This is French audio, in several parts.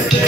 Yes.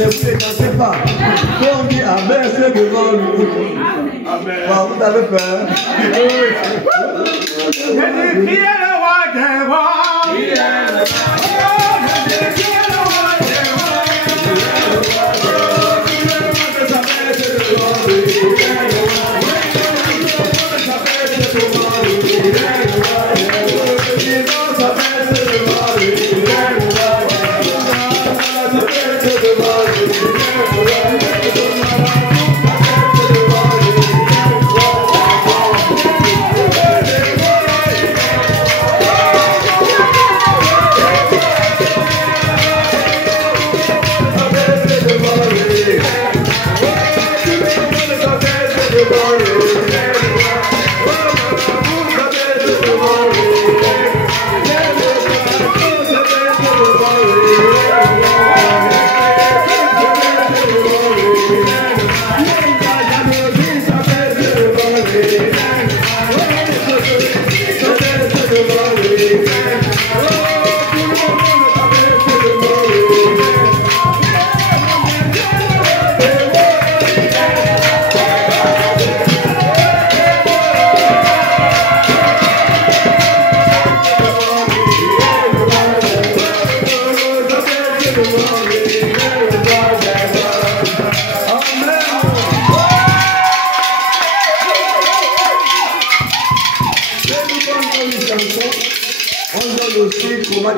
mais vous ne dansez pas. Quand on dit Amen, c'est devant lui. Amen. Vous avez peur? Qui est le roi des rois? Qui est le roi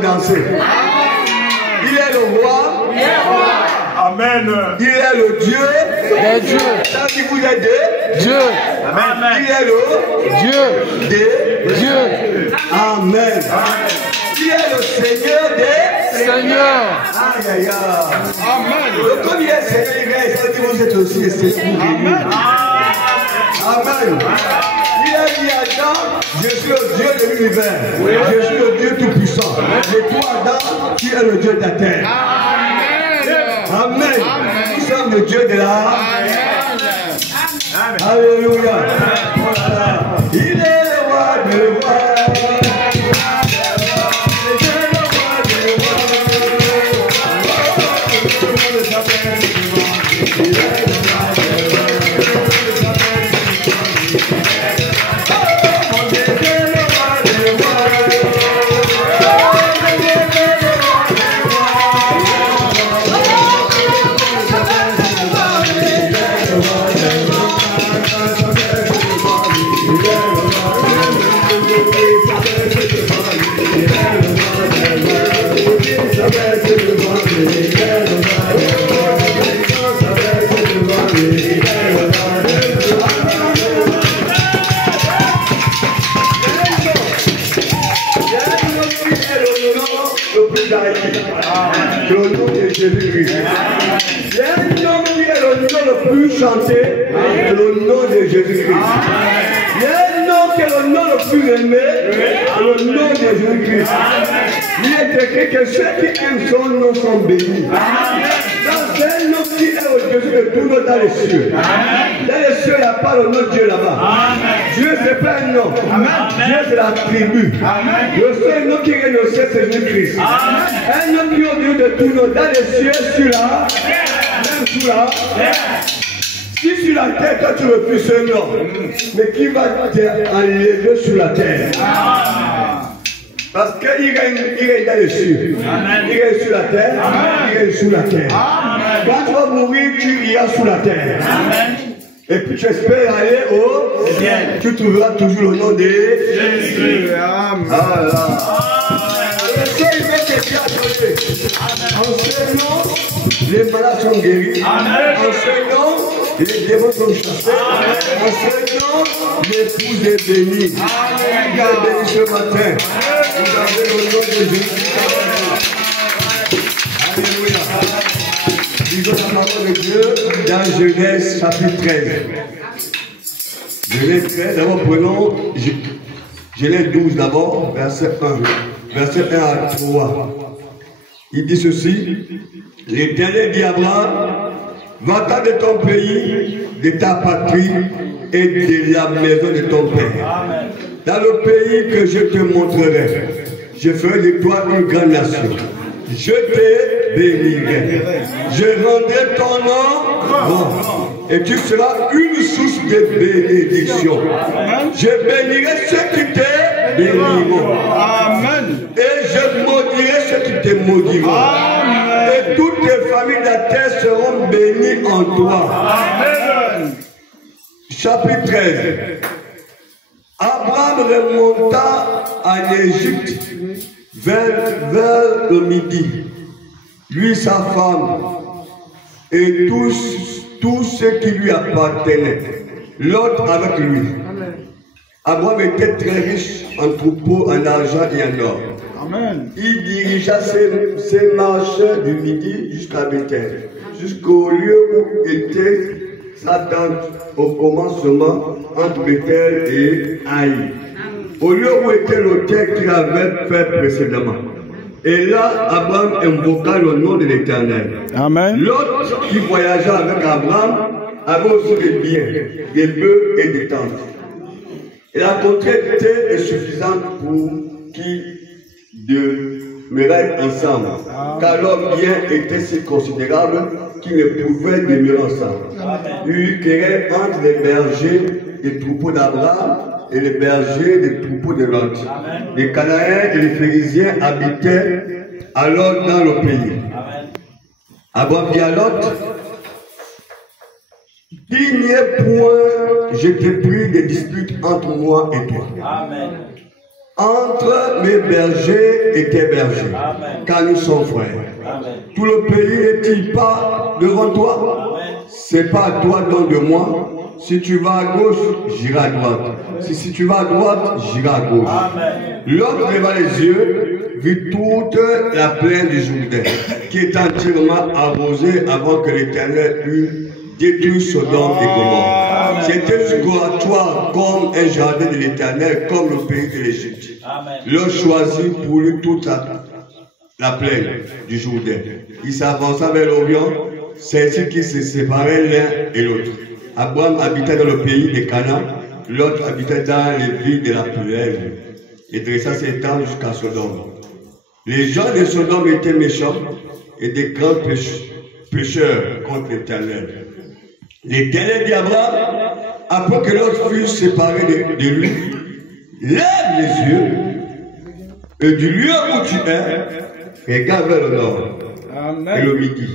danser. Il est le roi. Amen. Il est le Dieu. Des dieux. Ça qui vous aide. Dieu. Amen. Il est le Dieu. Des Dieu. Amen. Il est le Seigneur des Seigneur. Aïe aïe aïe. Amen. Comme il est Seigneur, il est que vous êtes aussi le Seigneur. Amen. Amen. Il a dit à Adam, je suis le Dieu de l'univers. Je suis le Dieu tout-puissant. Et toi, Adam, tu es le Dieu de la terre. Amen. Nous sommes le Dieu de la... Alléluia. Il est le roi de roi. Le nom de Jésus-Christ. Il y a un nom qui est le nom le plus chanté, le nom de Jésus-Christ. Il y a un nom qui est le nom le plus aimé, le nom de Jésus-Christ. Il est écrit que ceux qui aiment son nom sont bénis. C'est un nom qui est au-dessus de tout nom dans les cieux. Dans les cieux, il n'y a pas le nom de Dieu là-bas. Dieu, ce n'est pas un nom. Dieu, c'est la tribu. Le seul nom qui règne au ciel, c'est Jésus-Christ. Un nom qui est au-dessus de tout nom. Dans les cieux, celui-là, même celui-là. Si sur la terre, toi tu refuses ce nom, mais qui va t'enlever sur la terre? Parce qu'il règne dans les cieux. Il règne sur la terre. Il règne sous la terre. Quand tu vas mourir, tu iras sous la terre. Et puis tu espères aller au ciel. Tu trouveras toujours le nom de Jésus. Voilà. En ce nom, les malades sont guéris. En ce nom, les démons sont chassés. En ce nom, l'épouse est bénie. Vous êtes bénis ce matin. Vous avez le nom de Jésus. Alléluia. Disons la parole de Dieu dans Genèse chapitre 13. Genèse 13, d'abord prenons Genèse 12 d'abord, verset 1. Verset 1 à 3. Il dit ceci, l'Éternel dit à Abraham, va-t'en de ton pays, de ta patrie et de la maison de ton père. Dans le pays que je te montrerai, je ferai de toi une grande nation. je te bénirai. Je rendrai ton nom grand. Et tu seras une source de bénédiction. Je bénirai ceux qui te béniront. Amen. Et je maudirai ceux qui te maudiront. Amen. Et toutes les familles de la terre seront bénies en toi. Amen. Chapitre 13. Abraham remonta en Égypte vers le midi. Lui, sa femme et tous ceux qui lui appartenaient. L'autre avec lui. Abraham était très riche en troupeaux, en argent et en or. Amen. Il dirigea ses marches du midi jusqu'à Bethel, jusqu'au lieu où était sa tente au commencement entre Bethel et Haï, au lieu où était l'autel qu'il avait fait précédemment. Et là, Abraham invoqua le nom de l'Éternel. Amen. L'autre qui voyagea avec Abraham avait aussi des biens, des bœufs et des tentes. Et la contrainte est suffisante pour qu'ils demeuraient ensemble, car leurs biens étaient si considérables qu'ils ne pouvaient demeurer ensemble. Il y eut querelle entre les bergers des troupeaux d'Abraham et les bergers des troupeaux de Lot. Les Cananéens et les Phérésiens habitaient alors dans le pays. Abraham dit à Lot, qu'il n'y ait point, je te prie, de disputes entre moi et toi. Amen. Entre mes bergers et tes bergers, car nous sommes frères. Amen. Tout le pays n'est-il pas devant toi? C'est pas à toi donc de moi. Si tu vas à gauche, j'irai à droite. Si tu vas à droite, j'irai à gauche. L'autre leva les yeux, vit toute la plaine du Jourdain, qui est entièrement arrosée avant que l'Éternel eût détruit Sodome et Gomorrhe. C'était scoratoire comme un jardin de l'Éternel, comme le pays de l'Égypte. L'autre choisit pour lui toute la plaine du Jourdain. Il s'avança vers l'Orient, c'est ainsi qu'ils se séparaient l'un et l'autre. Abraham habitait dans le pays de Canaan, l'autre habitait dans les villes de la plaine, et dressa ses tentes jusqu'à Sodome. Les gens de Sodome étaient méchants et des grands pécheurs contre l'Éternel. L'Éternel dit à Abraham, après que l'autre fut séparé de lui, lève les yeux et du lieu où tu es, regarde vers le nord et le midi,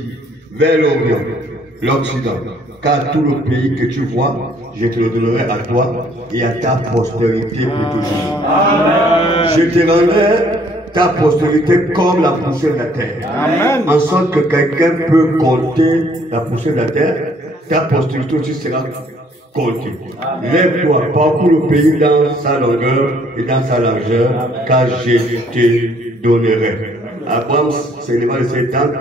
vers l'Orient, l'Occident. Car tout le pays que tu vois, je te le donnerai à toi et à ta postérité pour toujours. Amen. Je te rendrai ta postérité comme la poussière de la terre. Amen. En sorte que quelqu'un peut compter la poussière de la terre, ta postérité aussi sera comptée. Lève-toi, parcours le pays dans sa longueur et dans sa largeur, car je te donnerai. Abraham s'éleva de ses tentes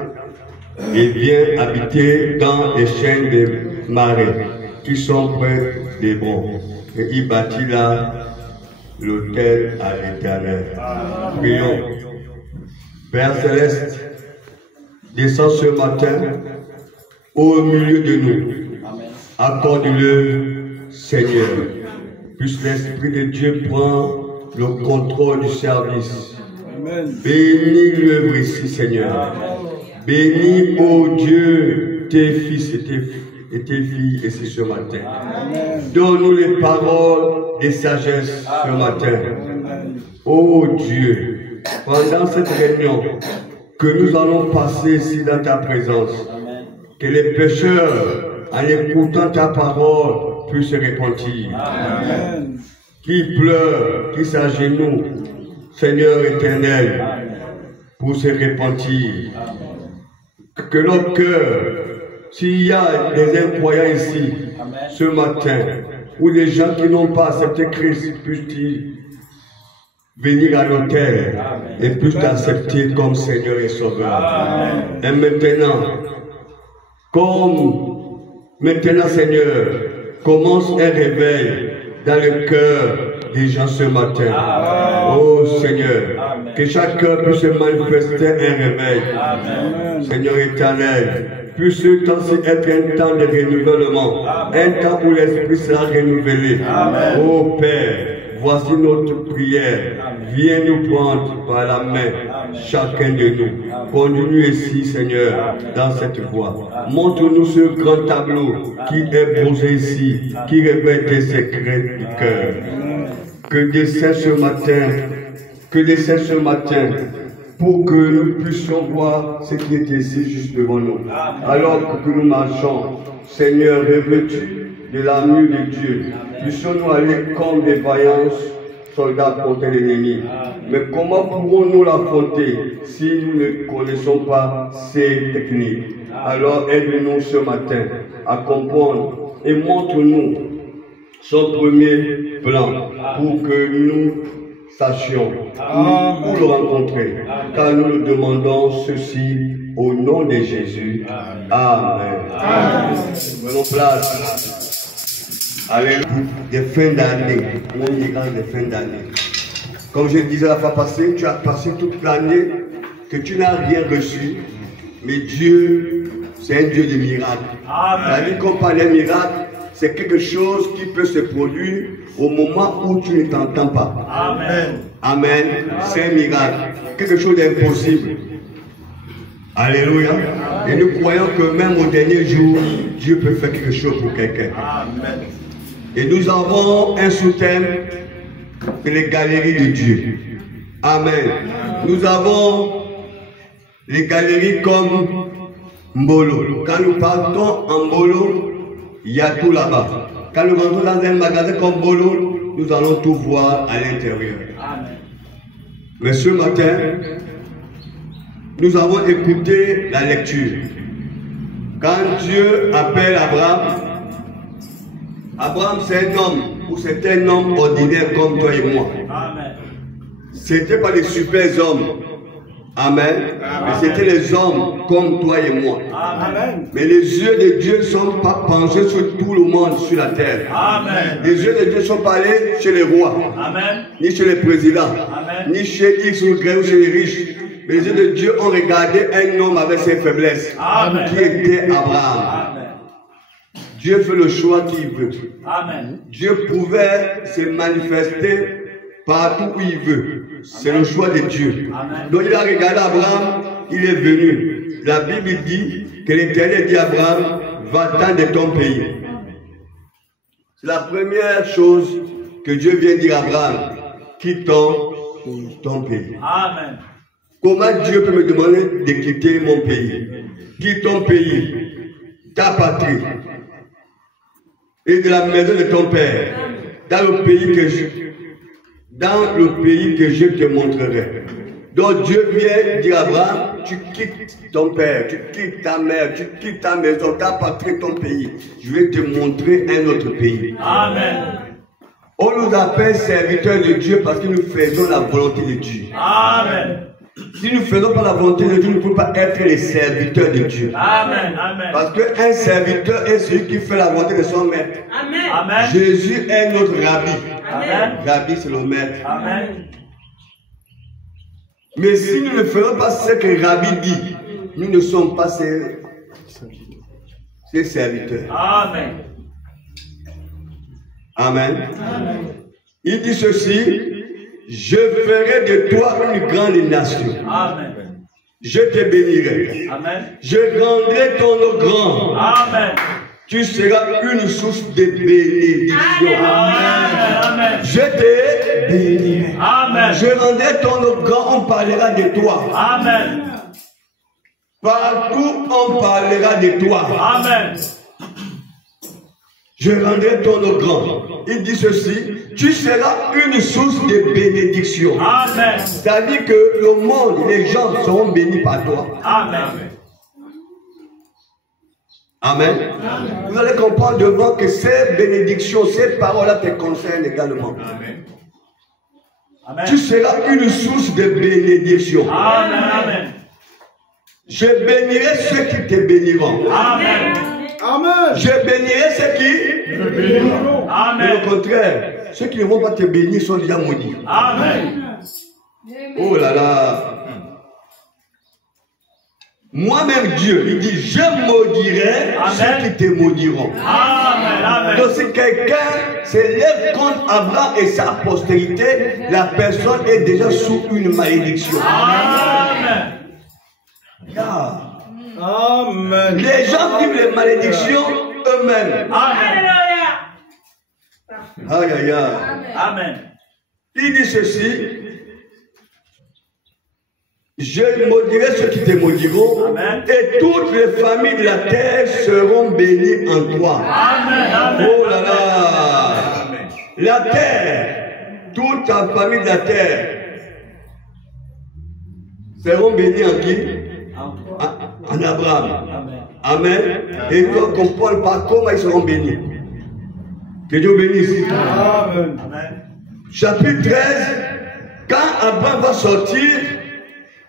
et vient habiter dans les chaînes des marais qui sont près des bons. Et il bâtit là l'autel à l'Éternel. Prions. Père Céleste, descends ce matin au milieu de nous. Accorde-le, Seigneur. Puisse l'Esprit de Dieu prendre le contrôle du service. Bénis l'œuvre ici, Seigneur. Bénis, ô Dieu, tes fils et tes filles ici ce matin. Donne-nous les paroles de sagesse ce matin. Ô Dieu, pendant cette réunion que nous allons passer ici dans ta présence, que les pécheurs, en écoutant ta parole, puissent se repentir. Qui pleurent, qui s'agenouillent, Seigneur éternel, pour se repentir. Que nos cœurs, s'il y a des incroyants ici, ce matin, ou des gens qui n'ont pas accepté Christ, puissent-ils venir à l'autel et puissent t'accepter comme Seigneur et Sauveur. Et maintenant, Seigneur, commence un réveil dans le cœur des gens ce matin. Oh Seigneur, que chaque cœur puisse manifester un réveil. Seigneur éternel, puisse ce temps-ci être un temps de renouvellement, un temps où l'Esprit sera renouvelé. Oh Père, voici notre prière. Viens nous prendre par la main chacun de nous. Conduis-nous ici, Seigneur, dans cette voie. Montre-nous ce grand tableau qui est posé ici, qui révèle tes secrets du cœur. Que descend ce matin, pour que nous puissions voir ce qui est ici juste devant nous. Alors que nous marchons, Seigneur, revêtus de l'armure de Dieu, puissions-nous aller comme des vaillants soldats contre l'ennemi. Mais comment pourrons-nous l'affronter si nous ne connaissons pas ces techniques? Alors aide-nous ce matin à comprendre et montre-nous son premier plan pour que nous sachions où le rencontrer. Car nous nous demandons ceci au nom de Jésus. Amen. Prenons place. Alléluia. Des fins d'année. On ira des fins d'année. Comme je le disais la fois passée, tu as passé toute l'année que tu n'as rien reçu. Mais Dieu, c'est un Dieu de miracles. La vie qu'on parle des miracles, c'est quelque chose qui peut se produire au moment où tu ne t'entends pas. Amen. Amen. C'est un miracle. Quelque chose d'impossible. Alléluia. Et nous croyons que même au dernier jour, Dieu peut faire quelque chose pour quelqu'un. Amen. Et nous avons un sous-thème, c'est les galeries de Dieu. Amen. Nous avons les galeries comme Mbolo. Quand nous partons en Mbolo, il y a tout là-bas. Quand nous rentrons dans un magasin comme Mbolo, nous allons tout voir à l'intérieur. Mais ce matin, nous avons écouté la lecture. Quand Dieu appelle Abraham, Abraham c'est un homme, ou c'est un homme ordinaire comme toi et moi. Ce n'était pas des super hommes. Amen. Mais c'était les hommes comme toi et moi. Amen. Mais les yeux de Dieu ne sont pas penchés sur tout le monde sur la terre. Amen. Les yeux de Dieu ne sont pas allés chez les rois. Amen. Ni chez les présidents. Amen. Ni chez X ou Y ou chez les riches. Mais les yeux de Dieu ont regardé un homme avec ses faiblesses. Amen. Qui était Abraham. Amen. Dieu fait le choix qu'il veut. Amen. Dieu pouvait se manifester partout où il veut. C'est le choix de Dieu. Amen. Donc il a regardé Abraham, il est venu. La Bible dit que l'Éternel dit à Abraham, va-t'en de ton pays. C'est la première chose que Dieu vient dire à Abraham, quitte ton pays. Amen. Comment Dieu peut me demander de quitter mon pays? Quitte ton pays, ta patrie, et de la maison de ton père, dans le pays que je te montrerai. Donc Dieu vient dire à Abraham, tu quittes ton père, tu quittes ta mère, tu quittes ta maison, ta patrie, ton pays. Je vais te montrer un autre pays. Amen. On nous appelle serviteurs de Dieu parce que nous faisons la volonté de Dieu. Amen. Si nous ne faisons pas la volonté de Dieu, nous ne pouvons pas être les serviteurs de Dieu. Amen. Amen. Parce qu'un serviteur est celui qui fait la volonté de son maître. Amen. Amen. Jésus est notre rabbi. Amen. Rabbi, c'est le maître. Amen. Mais si nous ne faisons pas ce que Rabbi dit, nous ne sommes pas ses serviteurs. Amen. Amen. Amen. Il dit ceci. Je ferai de toi une grande nation. Amen. Je te bénirai. Amen. Je rendrai ton nom grand. Amen. Tu seras une source de bénédiction. Amen. Amen. Je te bénirai. Amen. Je rendrai ton nom grand. On parlera de toi. Amen. Partout on parlera de toi. Amen. Je rendrai ton nom grand. Il dit ceci. Tu seras une source de bénédiction. Amen. C'est-à-dire que le monde, les gens seront bénis par toi. Amen. Amen. Amen. Vous allez comprendre devant que ces bénédictions, ces paroles-là te concernent également. Amen. Amen. Tu seras une source de bénédiction. Amen. Amen. Je bénirai ceux qui te béniront. Amen. Amen. Je bénirai ceux qui te béniront. Amen. Mais au contraire, ceux qui ne vont pas te bénir sont déjà maudits. Amen. Oh là là. Moi-même Dieu, il dit, je maudirai ceux qui te maudiront. Amen. Amen. Donc si quelqu'un s'élève contre Abraham et sa postérité, la personne est déjà sous une malédiction. Amen. Amen. Les gens vivent les malédictions eux-mêmes. Aïe, aïe, aïe. Amen. Il dit ceci. Je maudirai ceux qui te maudiront. Amen. Et toutes les familles de la terre seront bénies en toi. Amen. Amen. Oh là là. Amen. La terre, toute la famille de la terre seront bénies en qui? En Abraham. Amen. Amen. Et il faut comprendre par comment ils seront bénis. Que Dieu bénisse. Amen. Amen. Chapitre 13. Quand Abraham va sortir,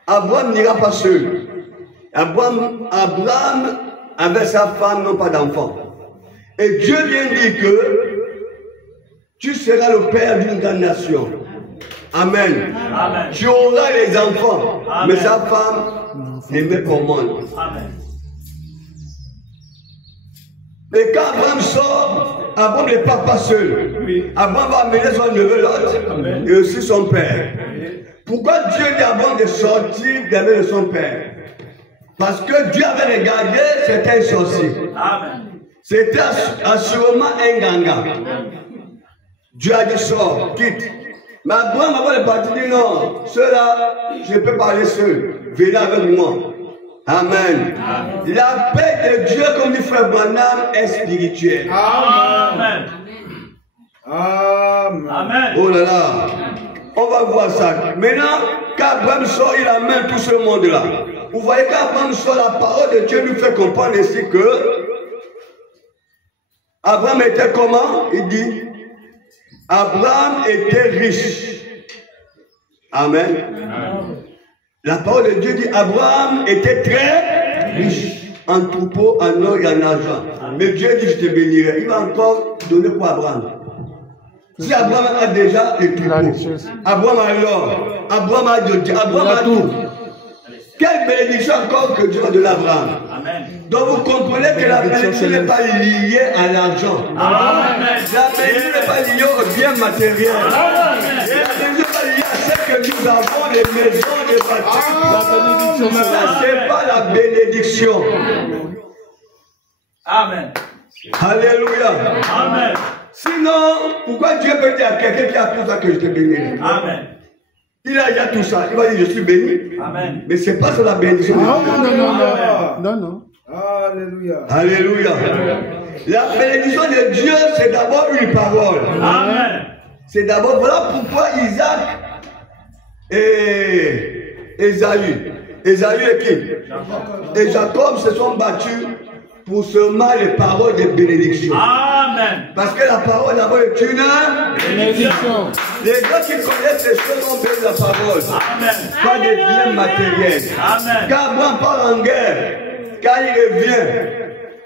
Abraham n'ira pas seul. Abraham avait sa femme, non pas d'enfant. Et Dieu vient dire que tu seras le père d'une grande nation. Amen. Amen. Tu auras les enfants, Amen. mais sa femme les met au monde. Amen. Et quand Abraham sort, Abraham n'est pas seul. Abraham va amener son neveu Lot et aussi son père. Pourquoi Dieu dit à Abraham de sortir de son père? Parce que Dieu avait regardé, c'était un sorcier. Amen. C'était assurément un ganga. Dieu a dit sors, quitte. Mais Abraham avant de partir dit non, ceux-là, je ne peux pas aller seul. Venez avec moi. Amen. La paix de Dieu, comme dit frère Branham, est spirituelle. Amen. Amen. Amen. Oh là là. On va voir ça. Maintenant, quand Abraham sort, il amène tout ce monde-là. Vous voyez, quand Abraham sort, la parole de Dieu nous fait comprendre ici que Abraham était comment? Il dit, Abraham était riche. Amen. La parole de Dieu dit, Abraham était très riche en troupeaux, en or et en argent. Mais Dieu dit, je te bénirai. Il va encore donner pour Abraham. Si Abraham a déjà les troupeaux, Abraham a l'or, Abraham a Dieu, Abraham a tout. Quelle bénédiction encore que Dieu va donner à Abraham. Amen. Donc vous comprenez que la bénédiction n'est pas liée à l'argent. Amen. La bénédiction n'est pas liée au bien matériel. La bénédiction n'est pas liée à ce que nous avons, les maisons, les voitures. Ça, c'est pas la bénédiction. Amen. Alléluia. Amen. Sinon, pourquoi Dieu peut dire à quelqu'un qui a tout ça que je te bénirai? Amen. Il a déjà tout ça. Il va dire je suis béni. Amen. Mais ce n'est pas sur la bénédiction. Non. Alléluia. Alléluia. La bénédiction de Dieu, c'est d'abord une parole. Amen. C'est d'abord, voilà pourquoi Isaac et Ésaü. Ésaü et qui? Et Jacob se sont battus pour seulement les paroles de bénédiction. Amen. Parce que la parole d'abord est une Bénédiction. Les gens qui connaissent ces choses ont besoin de la parole. Amen. Pas des biens matériels. Amen. Quand Abraham part en guerre, quand il revient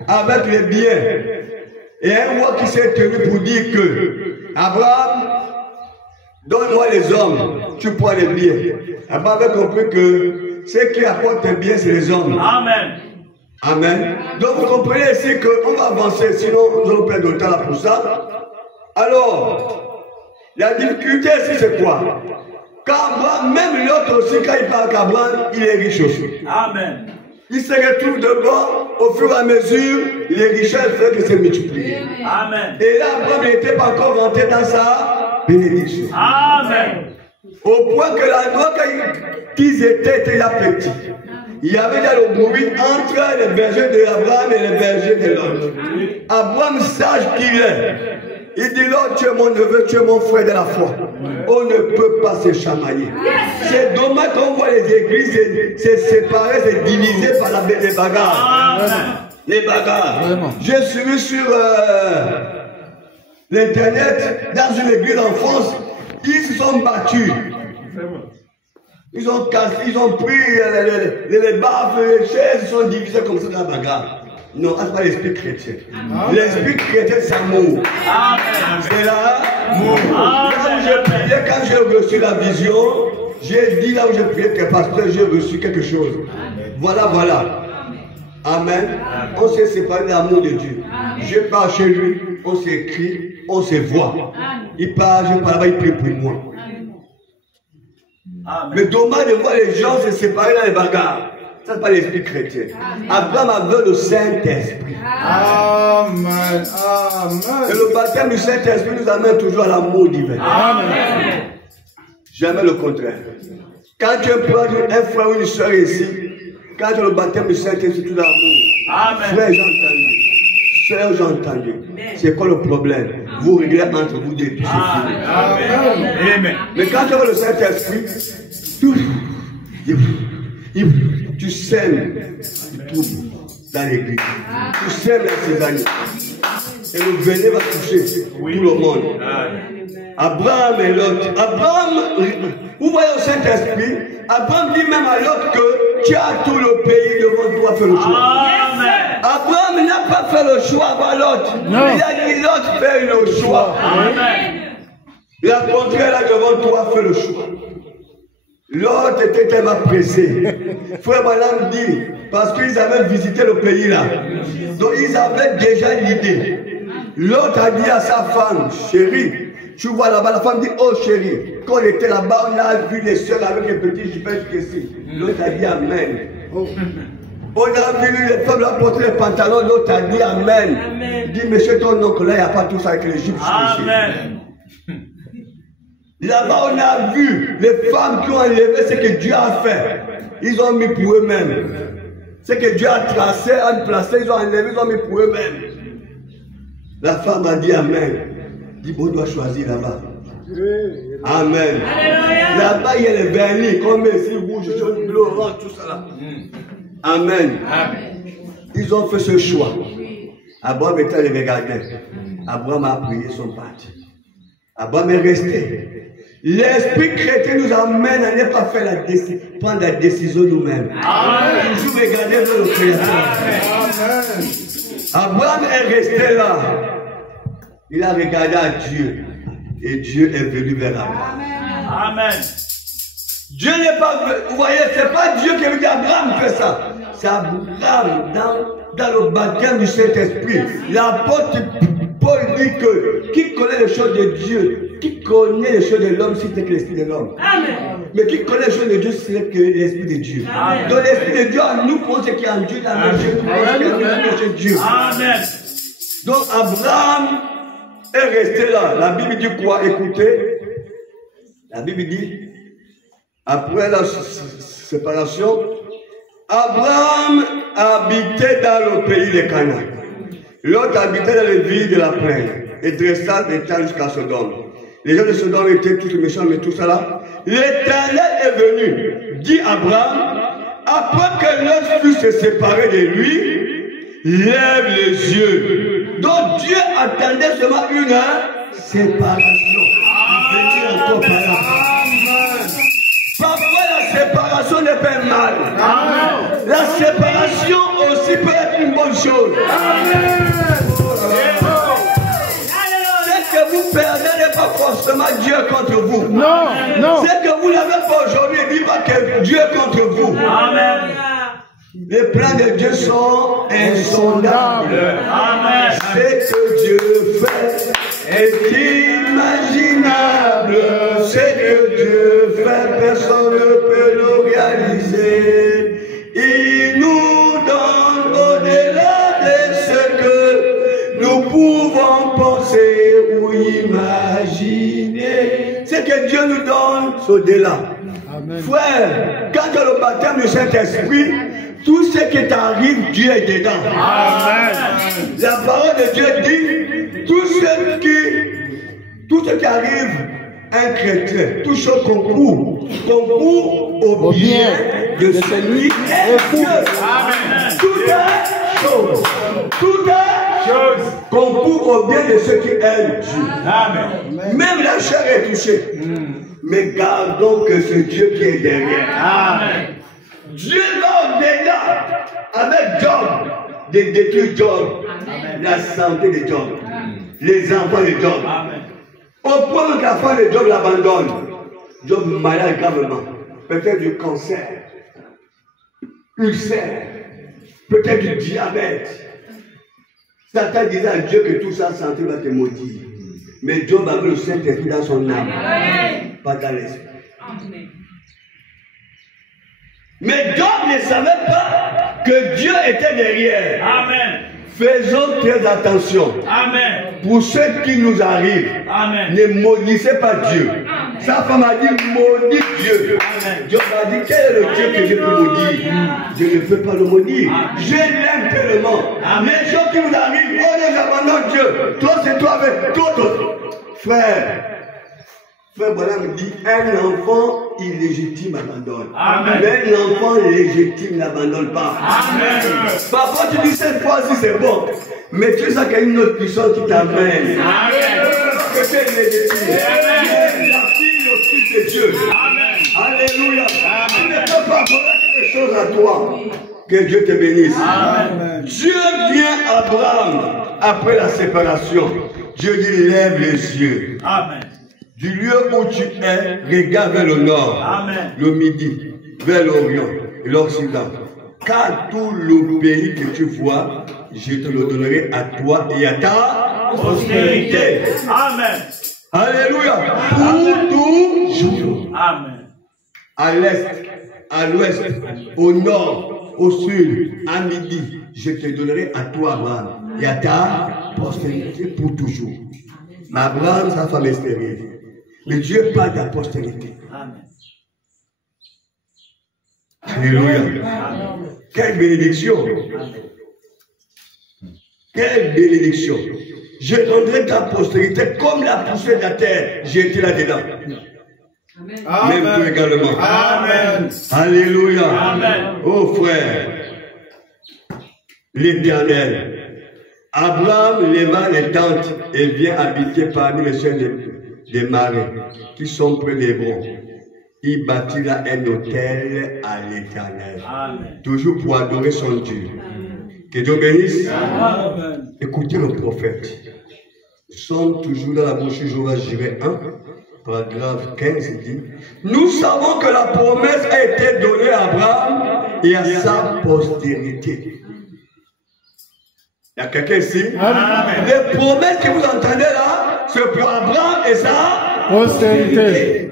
avec les biens, et un roi qui s'est tenu pour dire que Abraham, donne-moi les hommes, tu prends les biens. Abraham avait compris que ceux qui apportent les biens, c'est les hommes. Amen. Amen. Donc vous comprenez ici qu'on va avancer, sinon nous allons perdre le temps là pour ça. Alors, la difficulté ici c'est quoi? Quand Abraham, même l'autre aussi, quand il parle qu'Abraham, il est riche aussi. Amen. Il se retrouve devant, au fur et à mesure, les richesses font que c'est multiplié. Amen. Et là, Abraham n'était pas encore rentré dans sa bénédiction. Amen. Au point que l'endroit qu'ils étaient déjà petits. Il y avait déjà le bruit entre les bergers d'Abraham et les bergers de Lot. Abraham sage qu'il est. Il dit, Lot, tu es mon neveu, tu es mon frère de la foi. On ne peut pas se chamailler. C'est dommage qu'on voit les églises se séparer, se diviser par les bagarres. Amen. Les bagarres. J'ai suivi sur l'internet, dans une église en France, ils se sont battus. Ils ont cassé, ils ont pris les baffes, les chaises, ils sont divisés comme ça dans la bagarre. Non, ce n'est pas l'esprit chrétien. L'esprit chrétien, c'est amour. C'est l'amour. Quand j'ai reçu la vision, j'ai dit là où j'ai prié que pasteur, j'ai reçu quelque chose. Voilà. Amen. On s'est séparé de l'amour de Dieu. Je pars chez lui, on s'écrit, on se voit. Il part, je pars là-bas, il prie pour moi. Amen. Mais dommage de voir les gens se séparer dans les bagarres. Ça, c'est pas l'esprit chrétien. Abraham avait le Saint-Esprit. Amen. Amen. Et le baptême du Saint-Esprit nous amène toujours à l'amour divin. Amen. Jamais le contraire. Quand tu prends un frère ou une soeur ici, quand tu as le baptême du Saint-Esprit, c'est tout l'amour. Frère, j'ai entendu. Sœur, j'ai entendu. C'est quoi le problème? Vous réglez entre vous deux. Amen. Mais quand tu as le Saint-Esprit, tu sèmes du trouble dans l'église. Tu sèmes les années. Et le venin va toucher tout le monde. Abraham et Lot. Abraham, vous voyez le Saint-Esprit, Abraham dit même à Lot que tu as tout le pays devant toi, fais le choix. Abraham n'a pas fait le choix avant Lot. Il a dit Lot, fais le choix. Il a montré là devant toi, fais le choix. L'autre était tellement pressé. Frère Balaam dit, parce qu'ils avaient visité le pays là. Donc ils avaient déjà l'idée. L'autre a dit à sa femme, chérie, tu vois là-bas, la femme dit, oh chérie, quand on était là-bas, on a vu les soeurs avec les petits jupons ici. L'autre a dit amen. On a vu les femmes là porter les pantalons, l'autre a dit amen. Dit, monsieur ton oncle là, il n'y a pas tout ça avec les jupes. Amen. Là-bas, on a vu les femmes qui ont enlevé ce que Dieu a fait. Ils ont mis pour eux-mêmes. Ce que Dieu a tracé, a placé, ils ont enlevé, ils ont mis pour eux-mêmes. La femme a dit amen. Dit, bon, on doit choisir là-bas. Amen. Là-bas, il y a les vernis, comme ici, rouge, jaune, bleu, orange, tout ça là. Amen. Ils ont fait ce choix. Abraham était les regardait. Abraham a prié son père. Abraham est resté. L'esprit chrétien nous amène à ne pas faire prendre la décision nous-mêmes. Toujours regarder vers le Créateur. Abraham est resté là. Il a regardé à Dieu. Et Dieu est venu vers Abraham. Amen. Dieu n'est pas... Vous voyez, ce n'est pas Dieu qui veut dire Abraham fait ça. C'est Abraham dans le baptême du Saint-Esprit. L'apôtre Paul dit que qui connaît les choses de Dieu, qui connaît les choses de l'homme, si c'est que l'esprit de l'homme. Mais qui connaît les choses de Dieu, c'est que l'esprit de Dieu. Amen. Donc l'esprit de Dieu en nous pense qu'il y a en Dieu, la même chose, nous Dieu. Amen. Donc Abraham est resté là. La Bible dit quoi? Écoutez. La Bible dit, après la séparation, Abraham habitait dans le pays de Canaan. L'autre habitait dans les villes de la plaine et dressa l'étang jusqu'à Sodome. Les gens de Sodome étaient tous méchants, mais tout ça là. L'Éternel est venu, dit Abraham, après que Lot fut se séparé de lui, lève les yeux. Donc Dieu attendait seulement une séparation. Encore par là. Parfois la séparation n'est pas mal. Amen. La séparation aussi peut être une bonne chose. Ce que vous perdez n'est pas forcément Dieu contre vous. Non, non. Ce que vous n'avez pas aujourd'hui, dit pas que Dieu est contre vous. Amen. Les plans de Dieu sont insondables. Amen. Ce que Dieu fait est inimaginable. Ce que Dieu fait, personne ne peut le réaliser. Il nous donne au-delà de ce que nous pouvons penser ou imaginer. Ce que Dieu nous donne, c'est au-delà. Frère, quand tu as le baptême du Saint-Esprit, tout ce qui t'arrive, Dieu est dedans. Amen. La parole de Dieu dit, tout ce qui arrive, un chrétien, tout ce concourt au bien de celui qui est Dieu. Amen. Toute chose concourt au bien de ceux qui aiment Dieu. Amen. Même la chair est touchée. Mais gardons que ce Dieu qui est derrière. Amen. Dieu va au-delà avec Job, de détruire Job, la santé de Job, les enfants de Job. Au point que la femme de Job l'abandonne. Job malade gravement, peut-être du cancer, ulcère, peut-être du diabète. Satan disait à Dieu que tout ça santé va te maudire. Mais Job avait le Saint-Esprit dans son âme, pas dans l'esprit. Mais Job ne savait pas était derrière. Amen. Faisons très attention. Amen. Pour ce qui nous arrive, Amen. ne maudissez pas Dieu. Sa femme a dit maudit Dieu. Amen. Dieu m'a dit quel est le Dieu que je peux maudire? Je ne peux pas le maudire. Je l'aime tellement. Les choses qui nous arrivent, on les abandonne Dieu. Toi, c'est toi avec d'autres. Frère, voilà me dit un enfant illégitime abandonne. Amen. Mais un enfant légitime n'abandonne pas. Amen. Parfois tu dis cette fois-ci c'est bon. Mais tu sais qu'il y a une autre puissance qui t'amène. Amen. Que tu es légitime. La fille au fils de Dieu. Amen. Alléluia. Tu ne peux pas avoir quelque chose à toi. Que Dieu te bénisse. Amen. Dieu vient à Abraham après la séparation. Dieu dit lève les yeux. Amen. Du lieu où tu es, regarde vers le nord, Amen. le midi, vers l'orient et l'occident. Car tout le pays que tu vois, je te le donnerai à toi et à ta postérité. Amen. Alléluia. Pour toujours. Amen. À l'est, à l'ouest, au nord, au sud, à midi, je te donnerai à toi, Abraham, et à ta postérité pour toujours. Abraham, sa femme est stérile. Mais Dieu parle de la postérité. Amen. Alléluia. Quelle bénédiction. Quelle bénédiction. Je donnerai ta postérité comme la poussée de la terre. J'ai été là-dedans. Même toi également. Amen. Alléluia. Amen. Oh frère, l'Éternel. Abraham leva les tentes et vient habiter parmi les chaînes des marais qui sont près d'Hébron. Il bâtit là un autel à l'Éternel. Toujours pour adorer son Dieu. Que Dieu bénisse. Amen. Écoutez le prophète. Nous sommes toujours dans la brochure Joël 1, paragraphe 15, il dit: nous savons que la promesse a été donnée à Abraham et à sa postérité. Il y a quelqu'un ici? Amen. Les promesses que vous entendez là, c'est pour Abraham et sa Postérité.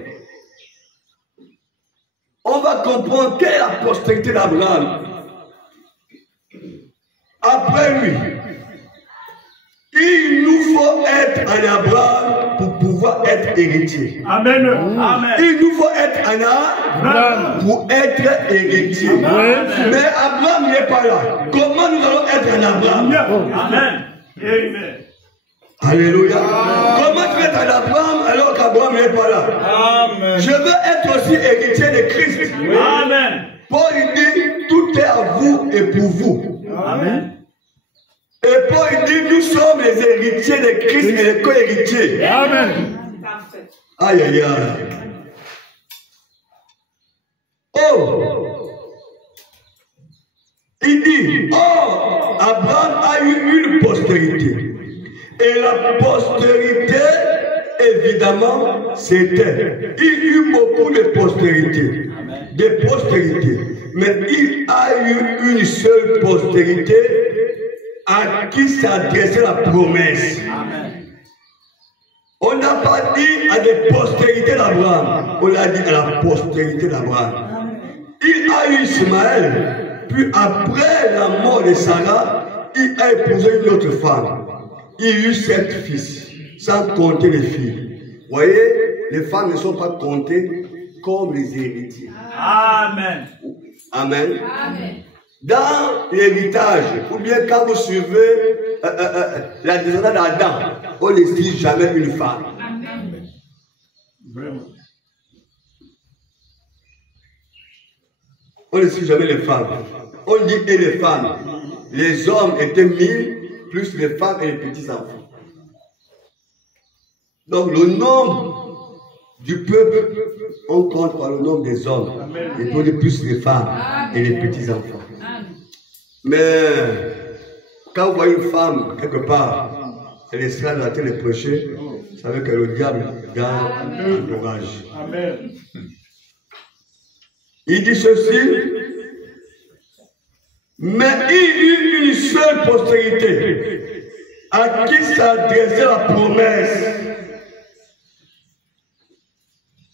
On va comprendre quelle est la postérité d'Abraham. Après lui, il nous faut être un Abraham pour pouvoir être héritier. Amen. Amen. Il nous faut être un Abraham pour être héritier. Mais Abraham n'est pas là. Comment nous allons être un Abraham? Amen. Amen. Alléluia. Comment tu es un Abraham alors qu'Abraham n'est pas là? Amen. Je veux être aussi héritier de Christ. Amen. Paul dit tout est à vous et pour vous. Amen. Et Paul dit nous sommes les héritiers de Christ et les co-héritiers. Amen. Aïe aïe aïe. Oh. Il dit, oh, Abraham a eu une postérité. Et la postérité, évidemment, c'était. Il eut beaucoup de postérité. De postérité. Mais il a eu une seule postérité à qui s'adressait la promesse. Amen. On n'a pas dit à des postérités d'Abraham. On a dit à la postérité d'Abraham. Il a eu Ismaël. Puis après la mort de Sarah, il a épousé une autre femme. Il eut 7 fils, sans compter les filles. Vous voyez, les femmes ne sont pas comptées comme les héritiers. Amen. Amen. Dans l'héritage, ou bien quand vous suivez la descendance d'Adam, on ne dit jamais une femme. Vraiment. On ne dit jamais les femmes. On dit et les femmes. Les hommes étaient 1000, plus les femmes et les petits-enfants. Donc le nombre du peuple, on compte par le nombre des hommes. Et pour les plus les femmes et les petits-enfants. Mais quand vous voyez une femme quelque part, elle est seule dans le péché, vous savez que le diable dans l'orage. Amen. Il dit ceci, mais il eut une seule postérité à qui s'adressait la promesse.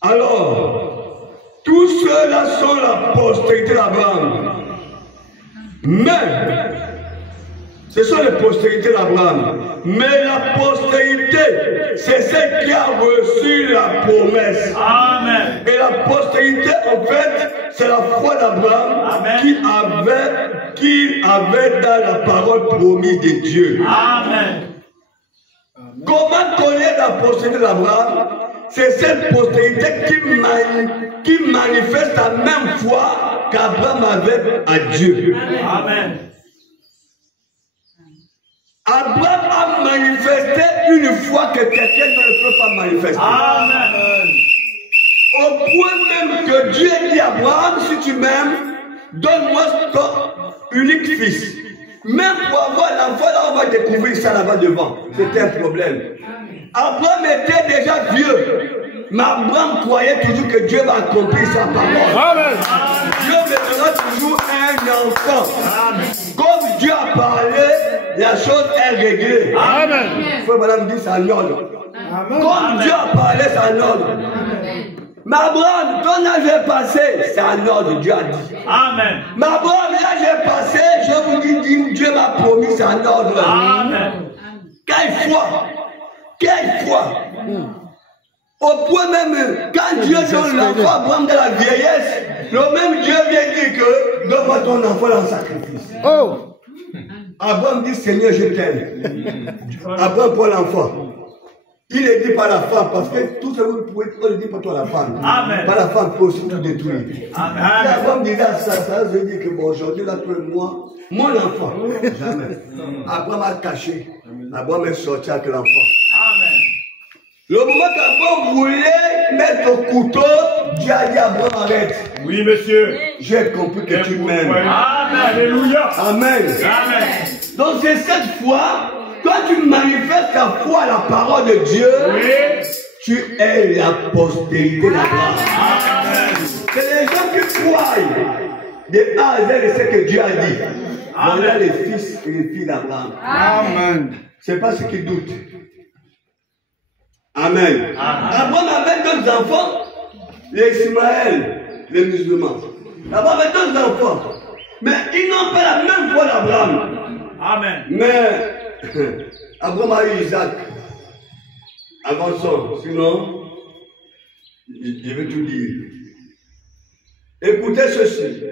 Alors, tous ceux-là sont la postérité d'Abraham. Mais, ce sont les postérités d'Abraham. Mais la postérité, c'est celle qui a reçu la promesse. Amen. Et la postérité, en fait, c'est la foi d'Abraham qui avait dans la parole promise de Dieu. Amen. Comment connaître la postérité d'Abraham? C'est cette postérité qui manifeste la même foi qu'Abraham avait à Dieu. Amen. Abraham a manifesté une foi que quelqu'un ne peut pas manifester. Amen. Au point même que Dieu dit à Abraham, si tu m'aimes, donne-moi ton unique fils. Même pour avoir l'enfant, là on va découvrir ça là-bas devant. C'était un problème. Abraham était déjà vieux. Mais Abraham croyait toujours que Dieu va accomplir sa parole. Amen. Dieu me donnera toujours un enfant. Comme Dieu a parlé, la chose est réglée. Amen. Il faut madame dire c'est en ordre. Comme Dieu a parlé, c'est en ordre. Mais Abraham, ton âge est passé, c'est en ordre, Dieu a dit. Amen. Mais Abraham, l'âge est passé, je vous dis, Dieu m'a promis, c'est en ordre. Amen. Quelle foi! Quelle foi! Au point même, quand Dieu donne l'enfant à Abraham de la vieillesse, le même Dieu vient dire que donne-moi ton enfant en sacrifice. Oh. Abraham dit Seigneur, je t'aime. Abraham prend l'enfant. Il est dit par la femme, parce que tout ce que vous pouvez, on le dit par toi la femme. Amen. Par la femme peut aussi tout détruire. Amen. Si Abraham disait ça veut dire que bon, aujourd'hui, là, toi et moi, mon enfant, jamais. Abraham a caché. Abraham est sorti avec l'enfant. Amen. Le moment qu'Abraham voulait mettre au couteau, Dieu a dit à Abraham arrête. Oui, monsieur. J'ai compris que tu m'aimes. Amen. Alléluia. Amen. Amen. Donc c'est cette foi, quand tu manifestes ta foi à la parole de Dieu, Oui. tu es la postérité d'Abraham. Amen. C'est les gens qui croient de A à Z de ce que Dieu a dit. Voilà les fils et les filles d'Abraham. Amen. C'est pas ce qu'ils doutent. Amen. Abraham avait deux enfants, les Ismaël, les musulmans. Abraham avait deux enfants. Mais ils n'ont pas la même foi d'Abraham. Amen. Mais Abraham a eu Isaac. Avançons, sinon, je vais tout dire. Écoutez ceci.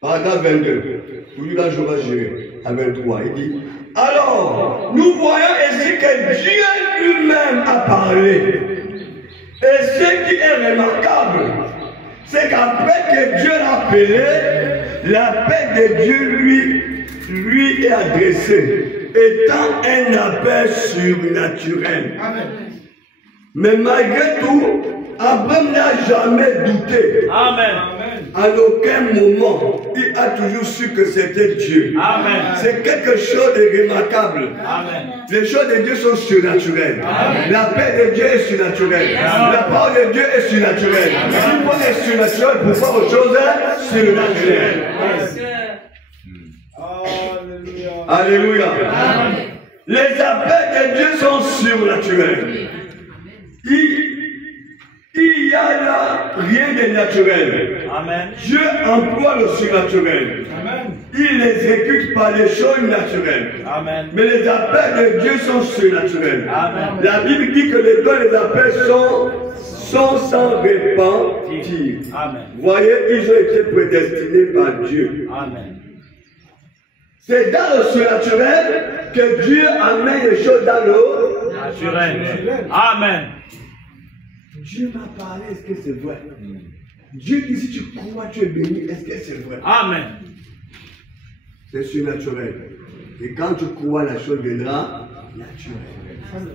Paragraphe 22. Toujours là, je vais gérer. À 23. Il dit alors, nous voyons ici que Dieu lui-même a parlé. Et ce qui est remarquable, c'est qu'après que Dieu l'a appelé, l'appel de Dieu lui est adressé, étant un appel surnaturel. Amen. Mais malgré tout, Abraham n'a jamais douté. Amen. À aucun moment, il a toujours su que c'était Dieu. Amen. C'est quelque chose de remarquable. Amen. Les choses de Dieu sont surnaturelles. La paix de Dieu est surnaturelle. La parole de Dieu est surnaturelle. Si vous êtes surnaturel pour faire autre chose, surnaturel. Alléluia. Amen. Les appels de Dieu sont surnaturels. Il n'y a là rien de naturel. Amen. Dieu emploie le surnaturel. Amen. Il exécute par les choses naturelles. Amen. Mais les appels de Dieu sont surnaturels. Amen. La Bible dit que les dons et les appels sont sans repentir. Amen. Voyez, ils ont été prédestinés par Dieu. Amen. C'est dans le surnaturel que Dieu amène les choses dans le naturel. Amen. Dieu m'a parlé, est-ce que c'est vrai? Dieu dit si tu crois, tu es béni, est-ce que c'est vrai? Amen. C'est surnaturel. Et quand tu crois, la chose viendra naturelle.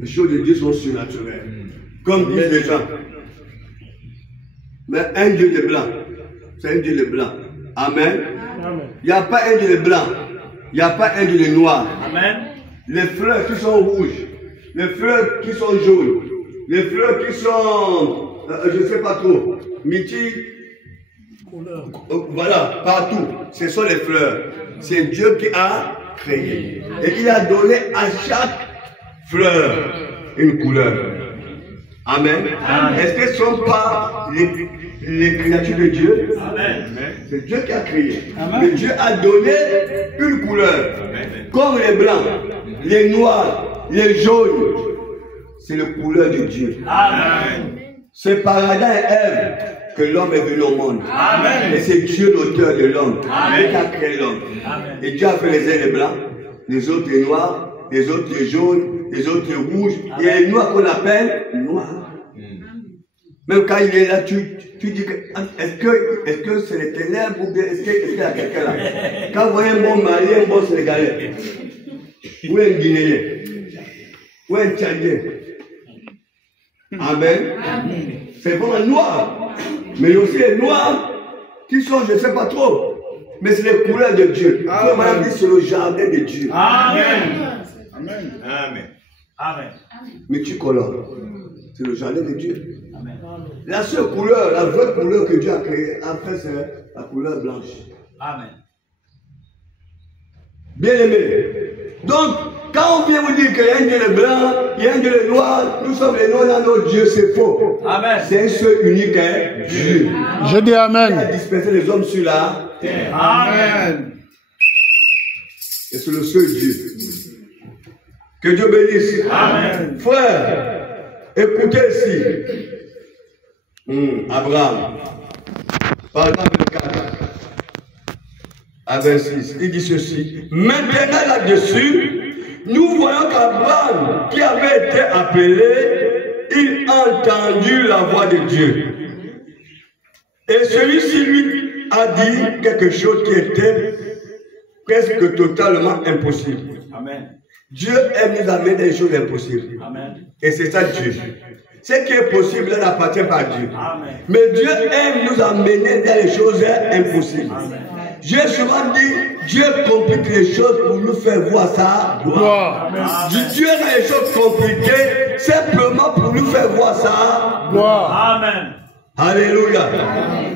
Les choses de Dieu sont surnaturelles. Comme disent les gens. Mais un Dieu de blanc, c'est un Dieu de blanc. Amen. Il n'y a pas un Dieu de blanc. Il n'y a pas un Dieu de noir. Amen. Les fleurs qui sont rouges, les fleurs qui sont jaunes, les fleurs qui sont, je ne sais pas trop, voilà, partout, ce sont les fleurs. C'est Dieu qui a créé. Et il a donné à chaque fleur une couleur. Amen. Est-ce qu'elles ne sont pas les créatures de Dieu? Amen. C'est Dieu qui a créé. Mais Dieu a donné une couleur. Comme les blancs, les noirs, les jaunes. C'est la couleur de Dieu. Amen. C'est par Adam et Ève que l'homme est venu au monde. Amen. Et c'est Dieu l'auteur de l'homme. Amen. Qui a créé l'homme. Amen. Et Dieu a fait les uns les blancs, les autres les noirs, les autres les jaunes, les autres les rouges. Amen. Et les noirs qu'on appelle noirs. Même quand il est là, tu dis que est-ce que c'est les ténèbres ou bien est-ce qu'il y a quelqu'un là? Quand vous voyez un bon Mali, un bon Sénégalais, ou un Guinéen, ou un Tchadien. Amen. C'est vraiment noir. Mais il y a aussi les noirs qui sont, je ne sais pas trop, mais c'est les couleurs de Dieu. Comme madame dit, c'est le jardin de Dieu. Amen. Amen. Amen. Amen. Multicolore. C'est le jardin de Dieu. Amen. La seule couleur, la vraie couleur que Dieu a créée, en fait, c'est la couleur blanche. Amen. Bien aimé. Donc, quand on vient vous dire qu'il y a un Dieu blanc, il y a un Dieu noir, nous sommes les noirs dans notre Dieu, c'est faux. Amen. C'est un seul unique hein, Dieu. Je dis Il a Amen. dispersé les hommes sur la terre. Amen. Et c'est le seul Dieu. Que Dieu bénisse. Amen. Frère, écoutez ici. Abraham. Paragraphe 24. À 26. Il dit ceci. Maintenant là-dessus, nous voyons qu'Abraham, qui avait été appelé, il a entendu la voix de Dieu. Et celui-ci lui a dit quelque chose qui était presque totalement impossible. Amen. Dieu aime nous amener des choses impossibles. Amen. Et c'est ça Dieu. Ce qui est possible n'appartient pas à Dieu. Amen. Mais Dieu aime nous amener dans les choses impossibles. Amen. J'ai souvent dit, Dieu complique les choses pour nous faire voir sa gloire. Dieu rend les choses compliquées simplement pour nous faire voir sa gloire. Amen. Alléluia.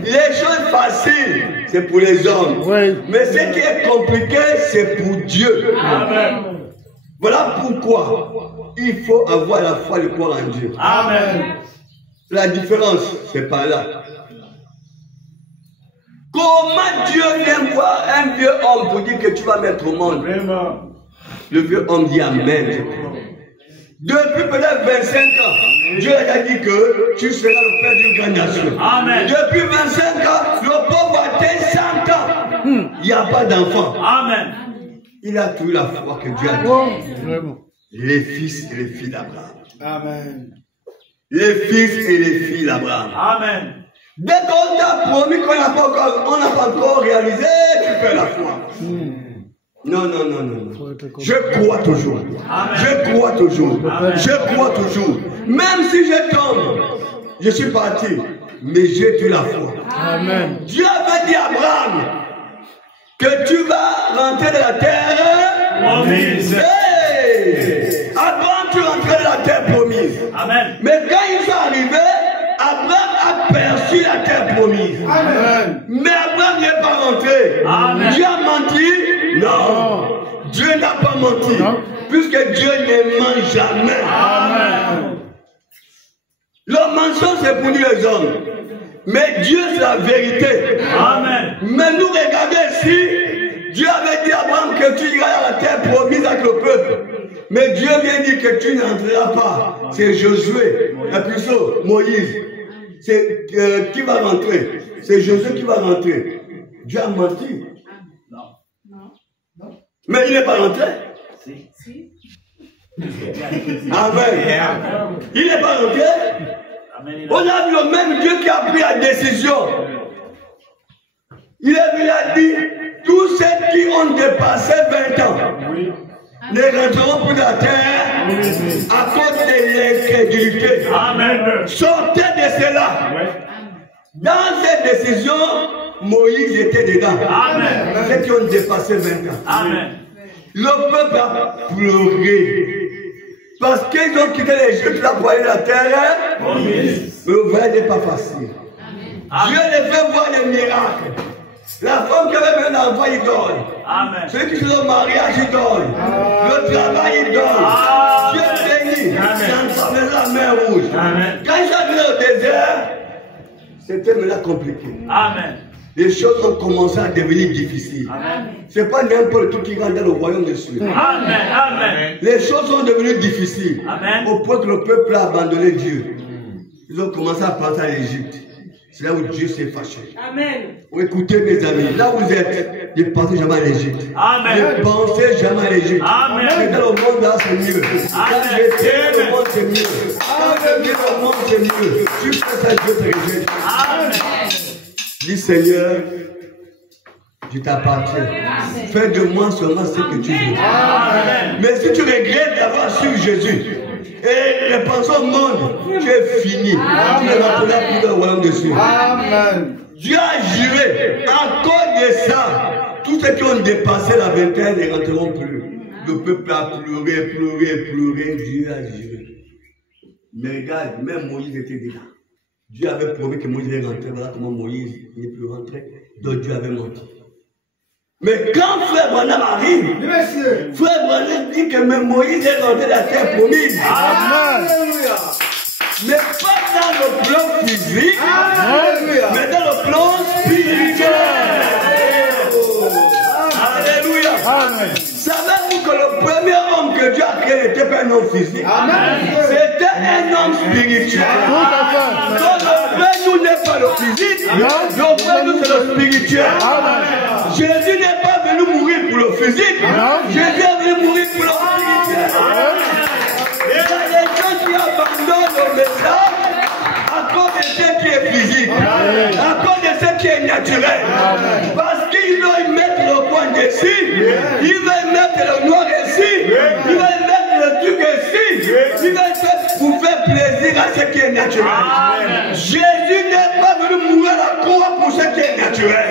Les choses faciles, c'est pour les hommes. Oui. Mais ce qui est compliqué, c'est pour Dieu. Amen. Voilà pourquoi il faut avoir la foi de croire en Dieu. Amen. La différence, c'est par là. Comment Dieu vient voir un vieux homme pour dire que tu vas mettre au monde? Vraiment. Le vieux homme dit Amen. Depuis peut-être 25 ans, Dieu a dit que tu seras le père d'une grande nation. Amen. Depuis 25 ans, le pauvre a atteint 100 ans. Il n'y a pas d'enfant. Amen. Il a trouvé la foi que Dieu a dit. Vraiment. Les fils et les filles d'Abraham. Amen. Les fils et les filles d'Abraham. Amen. Dès qu'on t'a promis qu'on n'a pas encore réalisé, tu fais la foi. Non, non, non, non. Je crois toujours. Amen. Je crois toujours. Amen. Je crois toujours. Même si je tombe, je suis parti, mais j'ai tu la foi. Amen. Dieu avait dit à Abraham que tu vas rentrer dans la terre Promise. Hey! Abraham, tu rentrais dans la terre promise. Amen. Mais quand ils sont arrivés, Abraham a perçu la terre promise. Amen. Mais Abraham n'est pas rentré. Amen. Dieu a menti? Non. Dieu n'a pas menti. Non. Puisque Dieu ne ment jamais. Amen. Le mensonge, c'est pour nous les hommes. Mais Dieu, c'est la vérité. Amen. Mais nous, regardez ici, Dieu avait dit à Abraham que tu iras dans la terre promise avec le peuple. Mais Dieu vient dire que tu n'entreras pas. C'est Josué, la puissance, Moïse. C'est qui va rentrer? C'est Josué qui va rentrer. Dieu a menti. Non. Mais il n'est pas rentré. Si. Amen. Il n'est pas rentré. Amen. On a vu le même Dieu qui a pris la décision. Il a dit, tous ceux qui ont dépassé 20 ans ne rentreront plus dans la terre à cause de l'incrédulité. Amen. Sortez de cela. Dans cette décision, Moïse était dedans. Amen. Ceux qui ont dépassé 20 ans. Amen. Le peuple a pleuré. Parce qu'ils ont quitté l'Égypte pour aller dans la terre. Promise. Mais le voyage n'est pas facile. Amen. Dieu les fait voir des miracles. La femme qui avait besoin l'enfant, il donne. Amen. Celui qui fait le mariage, il donne. Le travail, il donne. Dieu bénit. Ça me la main rouge. Amen. Quand j'arrive au désert, c'était maintenant compliqué. Amen. Les choses ont commencé à devenir difficiles. Ce n'est pas n'importe qui rentre dans le royaume de Dieu. Amen. Amen. Les choses sont devenues difficiles. Amen. Au point que le peuple a abandonné Dieu. Ils ont commencé à penser à l'Égypte. C'est là où Dieu s'est fâché. Amen. Écoutez mes amis, là où vous êtes, ne pensez jamais à l'Égypte. Amen. Ne pensez jamais à l'Égypte. Amen. Mais dans le monde là, c'est mieux. Quand j'étais dans le monde, c'est mieux. Quand je viens dans le monde, c'est mieux. Tu fais ça, Dieu te rejette. Amen. Dis Seigneur, je t'appartiens. Fais de moi seulement ce que tu veux. Amen. Mais si tu regrettes d'avoir su Jésus et les pensées au monde, tu es fini. Tu ne rentreras plus dans le royaume de Dieu. Amen. Dieu a juré. À cause de ça, tous ceux qui ont dépassé la vingtaine ne rentreront plus. Le peuple a pleuré, pleuré, pleuré. Dieu a juré. Mais regarde, même Moïse était déjà. Dieu avait promis que Moïse allait rentrer. Voilà comment Moïse n'est plus rentré. Donc Dieu avait menti. Mais quand Frère Branham arrive, Frère Branham dit que même Moïse est rentré dans la terre promise. Amen. Mais pas dans le plan physique, mais dans le plan spirituel. Alléluia. Amen. Savez-vous que le premier homme que Dieu a créé n'était pas un homme physique? C'était un homme spirituel. Donc le vrai nous n'est pas le physique, le vrai nous c'est le spirituel. Jésus n'est pas venu mourir pour le physique, Jésus est venu mourir pour le spirituel. Il y a des gens qui abandonnent le message à cause de ce qui est physique, à cause de ce qui est naturel. Parce qu'ils veulent mettre le point dessus, ils veulent mettre le noir ici, ils veulent mettre le truc ici, ils veulent faire pour faire plaisir à ce qui est naturel. Jésus n'est pas venu mourir à la croix pour ce qui est naturel.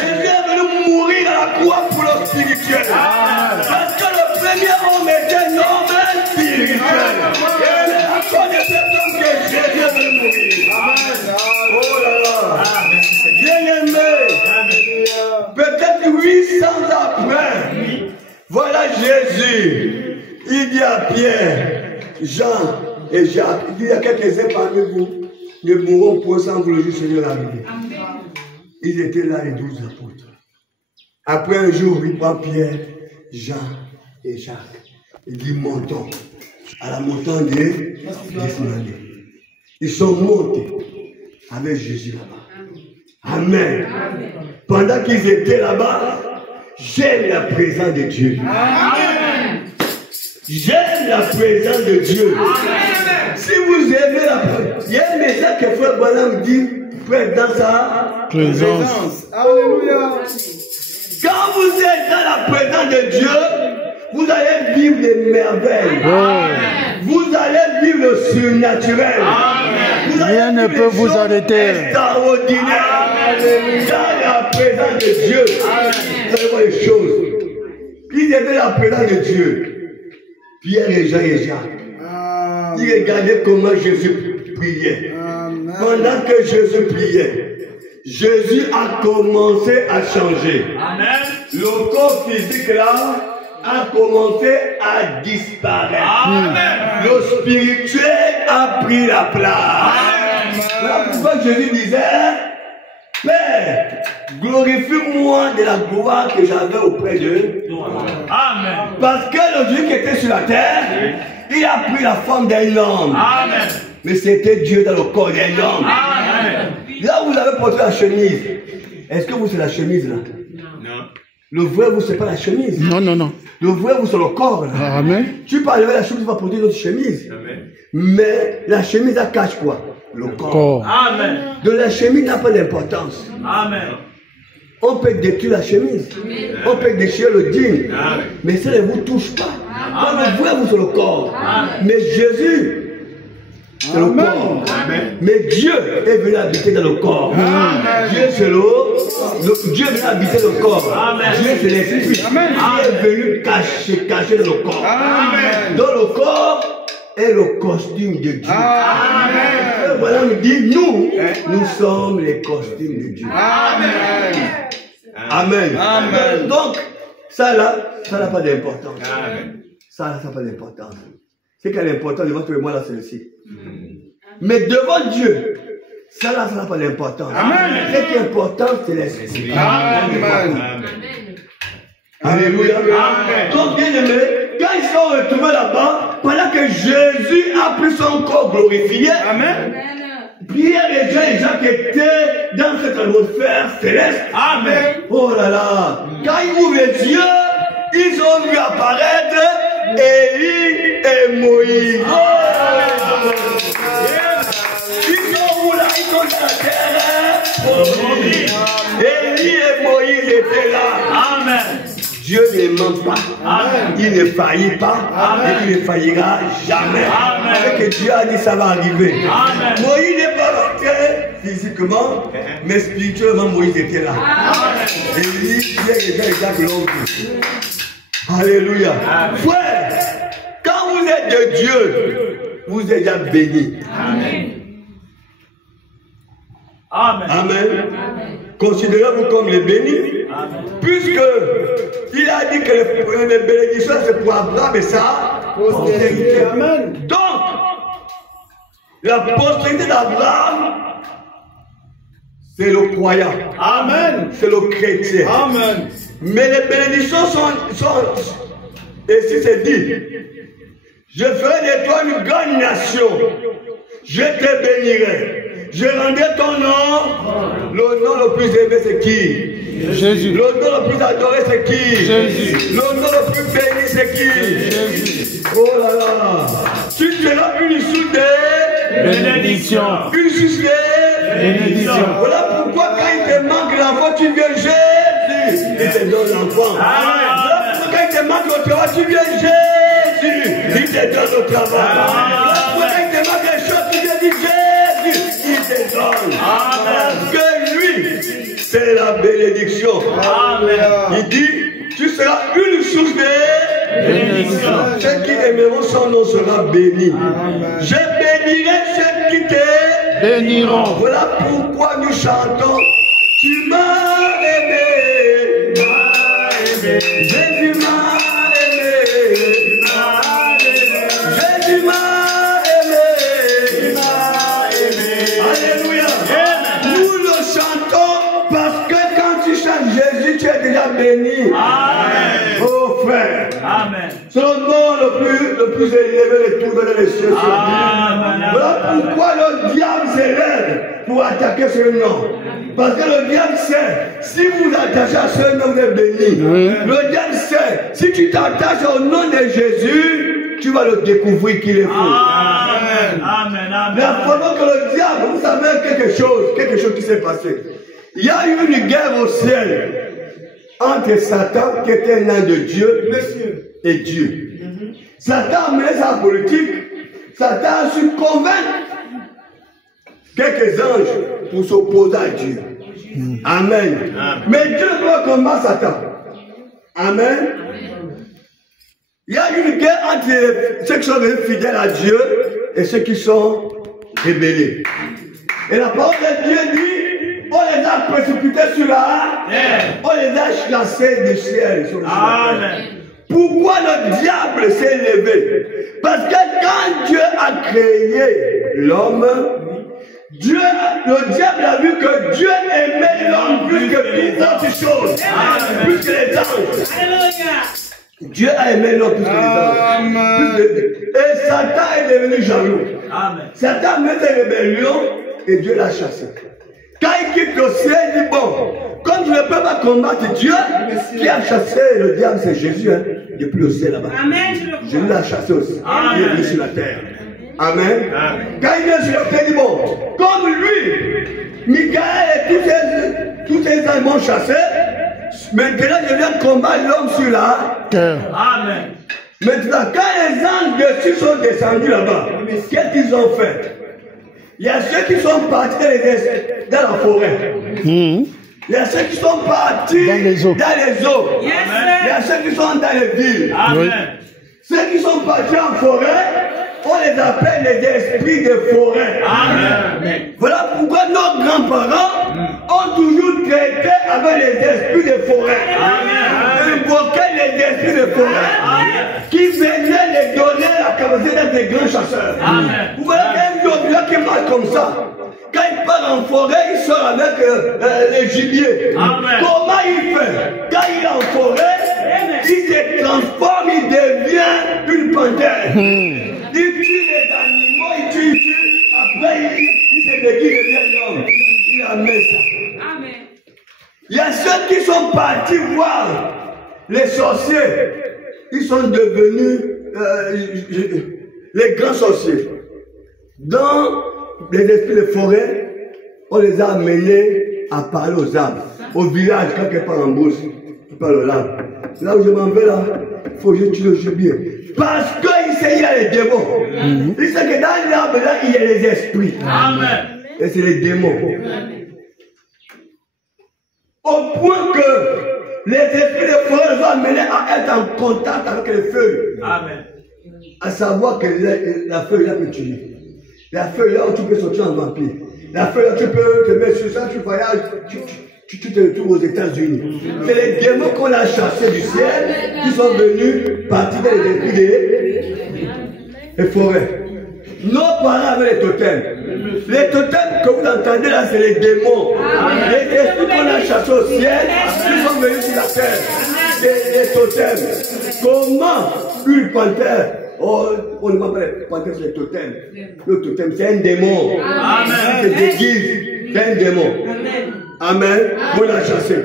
Jésus est venu mourir à la croix pour le spirituel. Parce que le premier homme était un homme spirituel. Et à cause de cet homme que Jésus est venu mourir. Oh là là. Bien aimé. Peut-être 800 après. Voilà Jésus. Il dit à Pierre, Jean et Jacques, il dit il y a quelques-uns parmi vous ne mourront point sans vous le jour Seigneur arrivé. Ils étaient là les 12 apôtres. Après un jour, il prend Pierre, Jean et Jacques. Il dit montons à la montagne des Gethsémani. Ils sont montés avec Jésus là-bas. Amen. Pendant qu'ils étaient là-bas, j'aime la présence de Dieu. Amen. J'aime la présence de Dieu. Amen. Si vous aimez la présence, il y a un message que Frère Branham dit dans sa Présence. Alléluia. Quand vous êtes dans la présence de Dieu, vous allez vivre des merveilles. Amen. Vous allez vivre le surnaturel. Vous allez Rien ne vivre peut des vous choses arrêter. extraordinaires. Dans la présence de Dieu, vous allez voir les choses. Ils étaient dans la présence de Dieu. Pierre et Jean et Jacques. Ils regardaient comment Jésus priait. Pendant que Jésus priait, Jésus a commencé à changer. Amen. Le corps physique là a commencé à disparaître. Amen. Le spirituel a pris la place. Voilà pourquoi Jésus disait, Père, glorifie-moi de la gloire que j'avais auprès d'eux. Amen. Parce que le Dieu qui était sur la terre, il a pris la forme d'un homme. Amen. Mais c'était Dieu dans le corps d'un homme. Amen. Là où vous avez porté la chemise, est-ce que vous c'est la chemise là? Non. Le vrai vous c'est pas la chemise. Non, non, non. Le vrai vous c'est le corps là. Amen. Tu peux enlever la chemise, tu vas porter une autre chemise. Amen. Mais la chemise elle cache quoi? Le corps. Corps. Amen. Donc la chemise n'a pas d'importance. Amen. On peut détruire la chemise. On peut déchirer le digne. Amen. Mais ça ne vous touche pas. Quand le vrai vous c'est le corps. Amen. Mais Jésus c'est le corps. Amen. Mais Dieu est venu habiter dans le corps. Dieu c'est Dieu est venu habiter le corps. Amen. Dieu c'est l'esprit. Dieu est venu cacher dans le corps. Amen. Dans le corps est le costume de Dieu. Amen. Et voilà, on dit, nous sommes les costumes de Dieu. Amen. Amen. Amen. Donc, ça là, ça n'a pas d'importance. Amen. Ça n'a pas d'importance. Ce qui a l'importance devant toi et moi là, c'est le ci. Mais devant Dieu, ça là, ça n'a pas d'importance. Amen. Ce qui est important, c'est l'esprit. Amen. Alléluia. Amen. Donc, bien aimé, quand ils sont retrouvés là-bas, pendant que Jésus a pris son corps glorifié, Amen. Pierre et Jean et Jacques étaient dans cette atmosphère céleste. Amen. Oh là là. Quand ils ouvrent les yeux, ils ont vu apparaître Élie et Moïse. Oh. Ils sont où là? Ils sont sur la terre. Élie et Moïse étaient là. Amen. Dieu ne ment pas. Amen. Il ne faillit pas. Amen. Et il ne faillira jamais. Amen. Ce que Dieu a dit, ça va arriver. Amen. Moïse n'est pas rentré physiquement, mais spirituellement, Moïse était là. Amen. Élie, Pierre et Jean et Jacques l'ont vu. Alléluia. Frère, quand vous êtes de Dieu, vous êtes déjà béni. Amen. Amen. Amen. Considérez-vous comme les bénis. Amen. Puisque il a dit que les bénédictions c'est pour Abraham et ça. Postérité. Amen. Donc, la postérité d'Abraham, c'est le croyant. Amen. C'est le chrétien. Amen. Mais les bénédictions sont et si c'est dit, je ferai de toi une grande nation, je te bénirai. Je rendrai ton nom. Le nom le plus aimé, c'est qui? Jésus. Le nom le plus adoré, c'est qui? Jésus. Le nom le plus béni, c'est qui? Jésus. Oh là là. Tu seras une source de Bénédiction. une source de Bénédiction. Voilà pourquoi quand il te manque l'enfant, tu viens Jésus. Il te donne l'enfant. Voilà pourquoi quand il te manque le travail, tu viens Jésus. Il te donne le travail. Voilà pourquoi quand il te manque les choses, tu viens dire Jésus. Il te donne. Parce que lui, c'est la bénédiction. Amen. Il dit, tu seras une source de Bénédiction. ceux qui aimeront son nom sera béni. Je bénirai ceux qui te Béniront. Voilà pourquoi nous chantons. Tu m'as aimé. Jésus m'a aimé. Jésus m'a aimé. Alléluia. Nous le chantons parce que quand tu chantes Jésus, tu es déjà béni. Amen. Oh frère. Amen. C'est le nom le plus élevé de tous les cieux. Amen. Voilà pourquoi le diable s'élève pour attaquer ce nom. Parce que le diable sait, si vous attachez à ce nom, vous êtes béni. Le diable sait, si tu t'attaches au nom de Jésus, tu vas le découvrir qu'il est faux. Amen. Amen. Amen. La fois que le diable, vous savez quelque chose qui s'est passé. Il y a eu une guerre au ciel entre Satan, qui était un ange de Dieu, et Dieu. Satan a mené sa politique. Satan a su convaincre quelques anges pour s'opposer à Dieu. Amen. Mais Dieu ne doit combattre Satan. Amen. Il y a une guerre entre ceux qui sont fidèles à Dieu et ceux qui sont rébellés. Et la parole de Dieu dit, on les a précipités sur la terre, on les a chassés du ciel. Sur le Amen. Pourquoi le diable s'est levé? Parce que quand Dieu a créé l'homme, le diable a vu que Dieu aimait l'homme plus que toutes autres choses, plus que les anges. Dieu a aimé l'homme plus que les anges. Et Satan est devenu jaloux. Amen. Satan a mis des rébellions et Dieu l'a chassé. Quand il quitte le ciel, il dit bon, comme je ne peux pas combattre Dieu, qui a chassé le diable, c'est Jésus, hein, depuis le ciel là-bas. Jésus l'a chassé aussi. Il est venu sur la terre. Amen. Quand il vient sur la terre, il dit bon, comme lui, Michael et tous ses anges m'ont chassé, maintenant je viens combattre l'homme sur la terre. Amen. Maintenant, quand les anges dessus sont descendus là-bas, qu'est-ce qu'ils ont fait? Il y a ceux qui sont partis dans la forêt. Il y a ceux qui sont partis dans les eaux. Il y a ceux qui sont dans les villes. Amen. Ceux qui sont partis en forêt, on les appelle les esprits de forêt. Amen. Voilà pourquoi nos grands-parents ont toujours traité avec les esprits de forêt. Invoquer les esprits de forêt qui venaient les donner la capacité d'être des grands chasseurs. Vous voyez qu'un homme qui marche comme ça, quand il part en forêt, il sort avec les gibiers. Comment il fait? Quand il est en forêt, il se transforme, il devient une panthère. Il tue les animaux, il tue, après il se déguise, il devient l'homme. Il amène ça. Il y a ceux qui sont partis voir les sorciers. Ils sont devenus les grands sorciers. Dans les esprits de forêt, on les a amenés à parler aux arbres. Au village, quand ils parlent en brousse, ils parlent aux arbres. Là où je m'en vais là, il faut que je tue le gibier. Parce qu'il y a les démons. Il sait que dans l'arbre là, il y a les esprits. Amen. Et c'est les démons. Au point que les esprits de forêt nous ont amenés à être en contact avec les feuilles. Amen. À savoir que la feuille là peut tuer. La feuille là où tu peux sortir en vampire. La feuille là où tu peux te mettre sur ça, tu voyages, tu te retrouves aux États-Unis. C'est les démons qu'on a chassés du ciel qui sont venus partir dans les esprits des forêts. Nos parents avaient les totems. Les totems que vous entendez là, c'est les démons. Les esprits qu'on a chassés au ciel, ils sont venus sur la terre. C'est les totems. Comment une panthère? Oh, on ne m'appelle pas panthère, c'est les totems. Le totem, c'est un démon. Amen. C'est des guides, c'est un démon. Amen. On l'a chassé.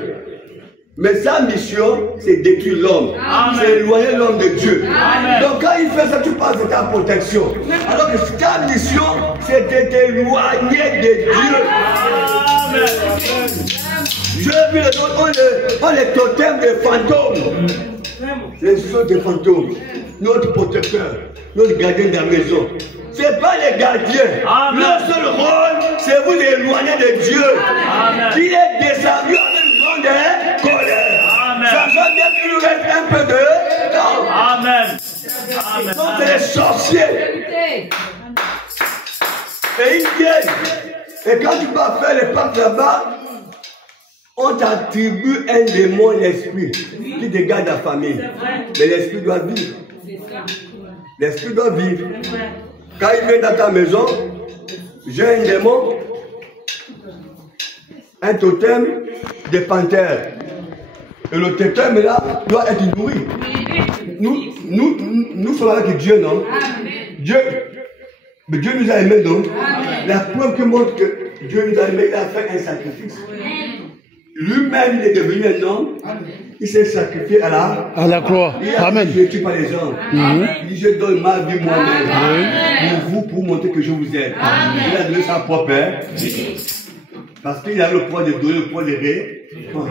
Mais sa mission, c'est détruire l'homme. C'est éloigner l'homme de Dieu. Amen. Donc quand il fait ça, tu parles de ta protection. Alors que ta mission, c'est de t'éloigner de Dieu. Amen. Je veux les autres, on les totems des fantômes. Les choses des fantômes. Notre protecteur, notre gardien de la maison. Ce n'est pas les gardiens. Le seul rôle, c'est vous éloigner de Dieu. Qui est descendu avec une grande colère. Sachant bien qu'il nous reste un peu de temps. Amen. Donc c'est les sorciers. Et ils viennent. Et quand tu vas faire les pactes là-bas, on t'attribue un démon, l'esprit, qui dégage la famille. Mais l'esprit doit vivre. L'esprit doit vivre. Quand il vient dans ta maison, j'ai un démon, un totem de panthères. Et le totem là doit être nourri. Nous sommes avec Dieu, non? Dieu nous a aimés, non? La preuve qui montre que Dieu nous a aimés, il a fait un sacrifice. Lui-même, il est devenu un homme. Il s'est sacrifié à la croix. Amen. Je ne tue pas les gens. Il dit, je donne ma vie moi-même. Pour vous, pour montrer que je vous aime. Il a donné sa propre. Parce qu'il a le pouvoir de donner, le pouvoir de répondre.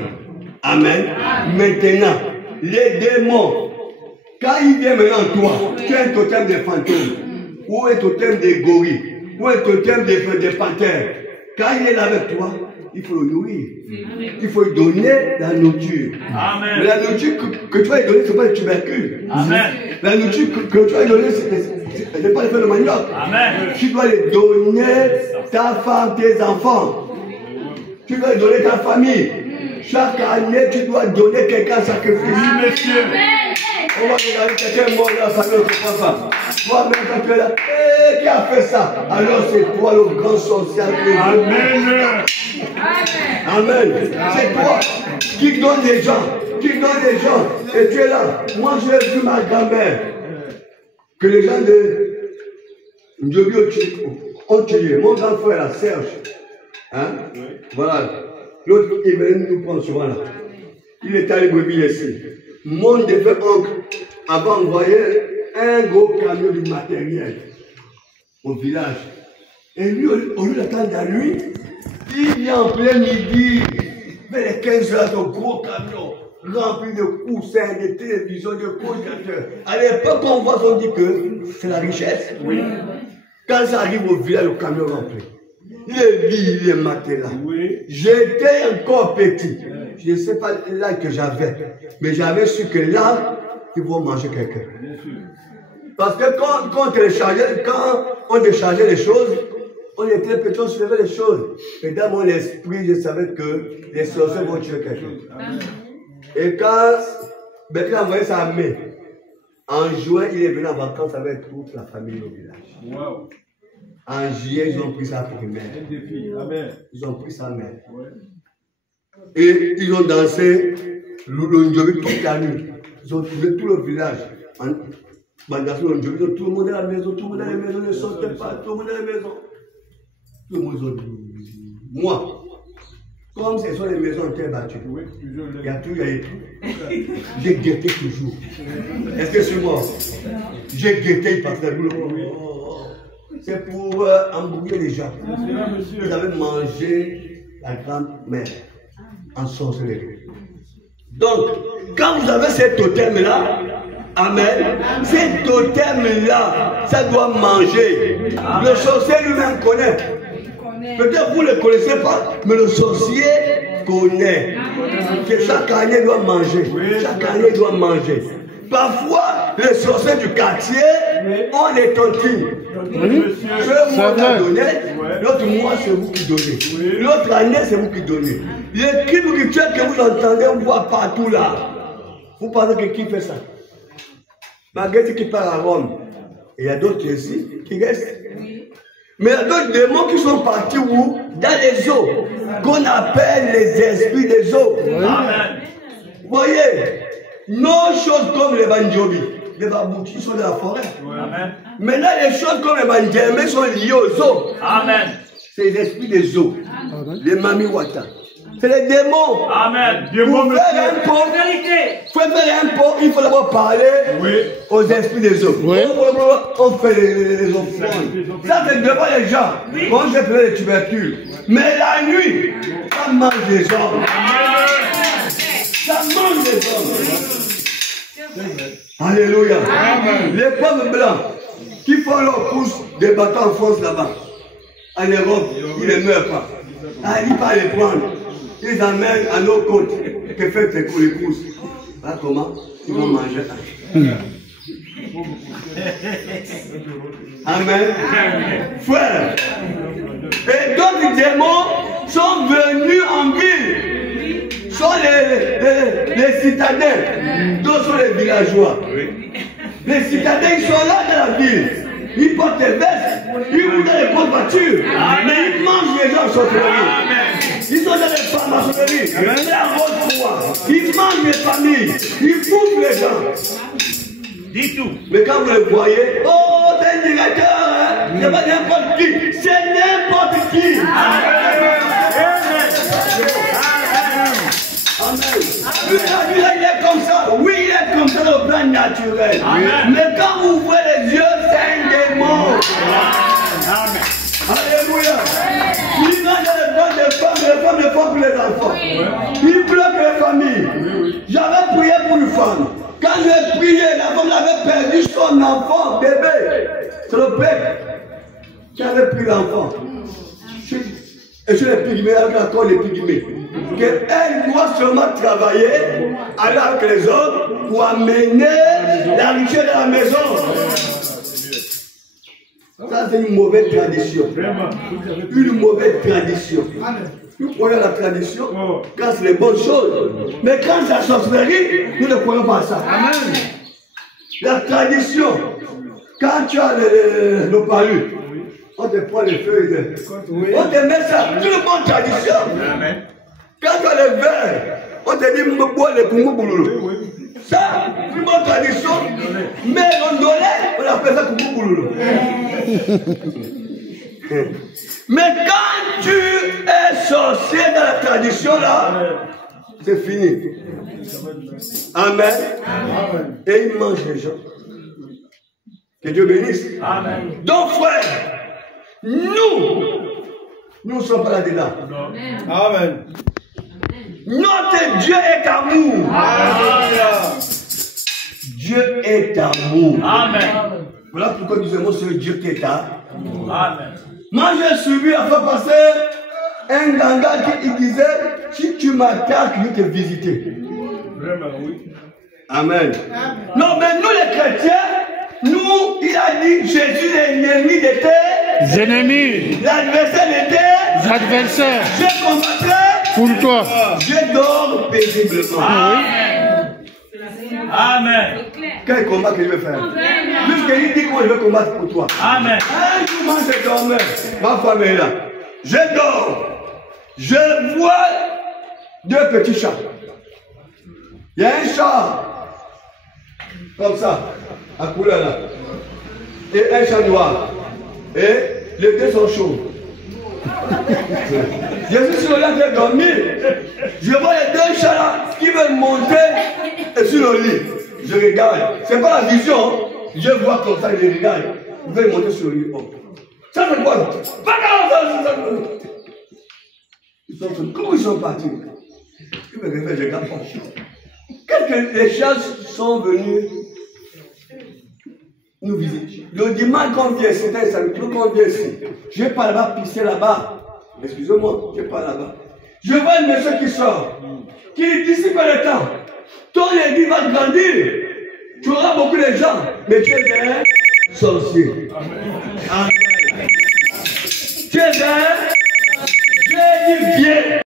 Amen. Maintenant, les démons, quand ils viennent maintenant toi, tu as un totem de fantômes, ou un totem de gorilles, ou un totem de panthères. Quand il est là avec toi, il faut le nourrir. Il faut lui donner la nourriture. Amen. Mais la nourriture que tu vas lui donner, ce n'est pas le tubercule. Amen. La nourriture que tu vas lui donner, ce n'est pas le fait de manioc. Amen. Tu dois lui donner ta femme, tes enfants. Tu dois lui donner ta famille. Chaque année, tu dois donner quelqu'un à sacrifice. Oui, monsieur. On va regarder quelqu'un mort dans la famille, on ne comprend pas. Toi-même, quand tu es là, qui a fait ça? Alors c'est toi le grand sorcier. Amen. Amen. C'est toi qui donne les gens. Et tu es là. Moi, j'ai vu ma grand-mère que les gens de Ndjobi ont tué. Mon grand frère, là, Serge. Hein? Voilà. L'autre, il venait nous prendre souvent là. Il est allé brebis ici. Mon défunt oncle avait envoyé un gros camion de matériel au village. Et lui, au lieu d'attendre la nuit, il vient en plein midi, vers les 15 heures, un gros camion rempli de coussins, de télévisions, de congélateurs. À l'époque, on voit, on dit que c'est la richesse. Oui. Quand ça arrive au village, le camion rempli. Les lits, les matelas. Oui. J'étais encore petit. Je ne sais pas l'âge que j'avais, mais j'avais su que là, ils vont manger quelqu'un. Parce que quand on déchargeait les choses, on était petits, on suivait les choses. Et dans mon esprit, je savais que les sorciers vont tuer quelqu'un. Et quand Bertrand a envoyé sa main, en juin, il est venu en vacances avec toute la famille au village. Wow. En juillet, ils ont pris sa primaire. Ils ont pris sa mère. Et ils ont dansé l'Ondjobi toute la nuit. Ils ont trouvé tout le village. Ils ont dansé l'Ondjobi, tout le monde à la maison, tout le monde à la maison, ne sortait pas, tout le monde à la maison. Tout le monde a dit, moi, comme ce sont les maisons en terre battue, il y a tout, il y a tout. J'ai guetté toujours. Est-ce que c'est moi? J'ai guetté parce que c'est pour embrouiller les gens. Ils avaient mangé la grand-mère en sorcellerie. Donc, quand vous avez cet totem-là, amen, cet totem-là, ça doit manger. Le sorcier lui-même connaît. Peut-être vous ne le connaissez pas, mais le sorcier connaît que chaque année doit manger. Chaque année doit manger. Parfois, les sorciers du quartier ont des tontines. Ce mois t'a donné, l'autre mois c'est vous qui donnez. L'autre année c'est vous qui donnez. Les cris rituels que vous entendez, on voit partout là. Vous pensez que qui fait ça? Marguerite qui part à Rome. Et il y a d'autres ici qui restent. Mais il y a d'autres démons qui sont partis où? Dans les eaux, qu'on appelle les esprits des eaux. Amen. Vous voyez, nos choses comme les Bandjobi, les Babouti sont dans la forêt. Amen. Maintenant, les choses comme les Bandjemé sont liées aux eaux. Amen. C'est les esprits des eaux. Les Mamiwata. C'est les démons. Amen. Pour faire un pot, il faut d'abord parler aux esprits des eaux. On fait les offrandes. Ça, c'est devant les gens. Quand j'ai fait les tubercules. Mais la nuit, ça mange les hommes. Ça mange les hommes. Alléluia. Les pauvres blancs qui font leur course des bateaux en France là-bas, en Europe, ils ne meurent pas. Ah, ils partent les prendre. Ils amènent à nos côtes que fait ces courses. Là, comment? Ils vont manger. Amen. Frère. Et d'autres démons sont venus en ville. Sont les citadins. D'autres sont les villageois. Les citadins, ils sont là dans la ville. Ils portent des vestes. Ils roulent dans les bonnes voitures. Mais ils mangent les gens en sorcellerie. Ils sont dans les pharmaceries. Ils mangent les familles. Ils bouffent les gens. Dis tout. Mais quand vous le voyez, oh, c'est un directeur, hein? C'est pas n'importe qui. C'est n'importe qui. Amen. Il est comme ça. Oui, il est comme ça au plan naturel. Amen. Mais quand vous voyez les yeux, c'est un démon. Amen. Alléluia. Il va dans les bras des femmes, les femmes ne font plus les enfants. Il bloque les familles. J'avais prié pour une femme. Quand j'ai prié, la femme avait perdu son enfant, bébé. C'est le père qui avait pris l'enfant. Et je les pygmées, avec l'accord des pygmées. Qu'elle doit seulement travailler avec les autres pour amener la richesse dans la maison. Ça, c'est une mauvaise tradition. Une mauvaise tradition. Nous croyons la tradition quand c'est les bonnes choses. Mais quand c'est la sorcellerie, nous ne croyons pas ça. Amen. La tradition, quand tu as le palu, on te prend les feuilles, on te met ça. C'est une bonne tradition. Amen. Quand tu as les verres, on te dit bois les kungu bouloulou. Ça, c'est une bonne tradition. Mais l'ondolé, on appelle ça kungu bouloulou. Mais quand tu es sorcier dans la tradition là, c'est fini. Amen. Et il mange les gens. Que Dieu bénisse. Amen. Donc frère, nous ne sommes pas là-dedans. Amen. Notre Dieu est amour. Amen. Dieu est amour. Amen. Voilà pourquoi nous aimons ce Dieu qui est amour. Amen. Moi j'ai suivi à faire passer un ganga qui disait si tu m'attaques, je vais te visiter. Vraiment, oui. Amen. Non, mais nous les chrétiens, nous, il a dit Jésus est l'ennemi de tes ennemis, l'adversaire était, adversaires, je combattrai, pour toi. je dors paisiblement. Amen. Quel combat que je vais faire? Puisqu'il dit comment je vais combattre pour toi. Amen. Un jour, moi, je dormais. Ma femme est là. Je dors. Je vois deux petits chats. Il y a un chat comme ça, à couleur là, et un chat noir. Et les deux sont chauds. Je suis sur le lit de dormir. Je vois les deux chats là qui veulent monter sur le lit. Je regarde. C'est pas la vision. Je vois comme ça, je regarde. Ils veulent monter sur le lit. Oh. Ça c'est quoi? Comment ils sont partis? Je me réveille, je regarde pas. Qu'est-ce que les chats sont venus nous visiter? Le dimanche qu'on vient, c'était un samedi, qu'on vient ici. Je vais pas là-bas pisser là-bas. Excusez-moi, je vais pas là-bas. Je vois un monsieur qui sort, qui d'ici peu de temps, ton église va grandir. Tu auras beaucoup de gens, mais tu es un sorcier. Amen. Tu es un, j'ai dit viens.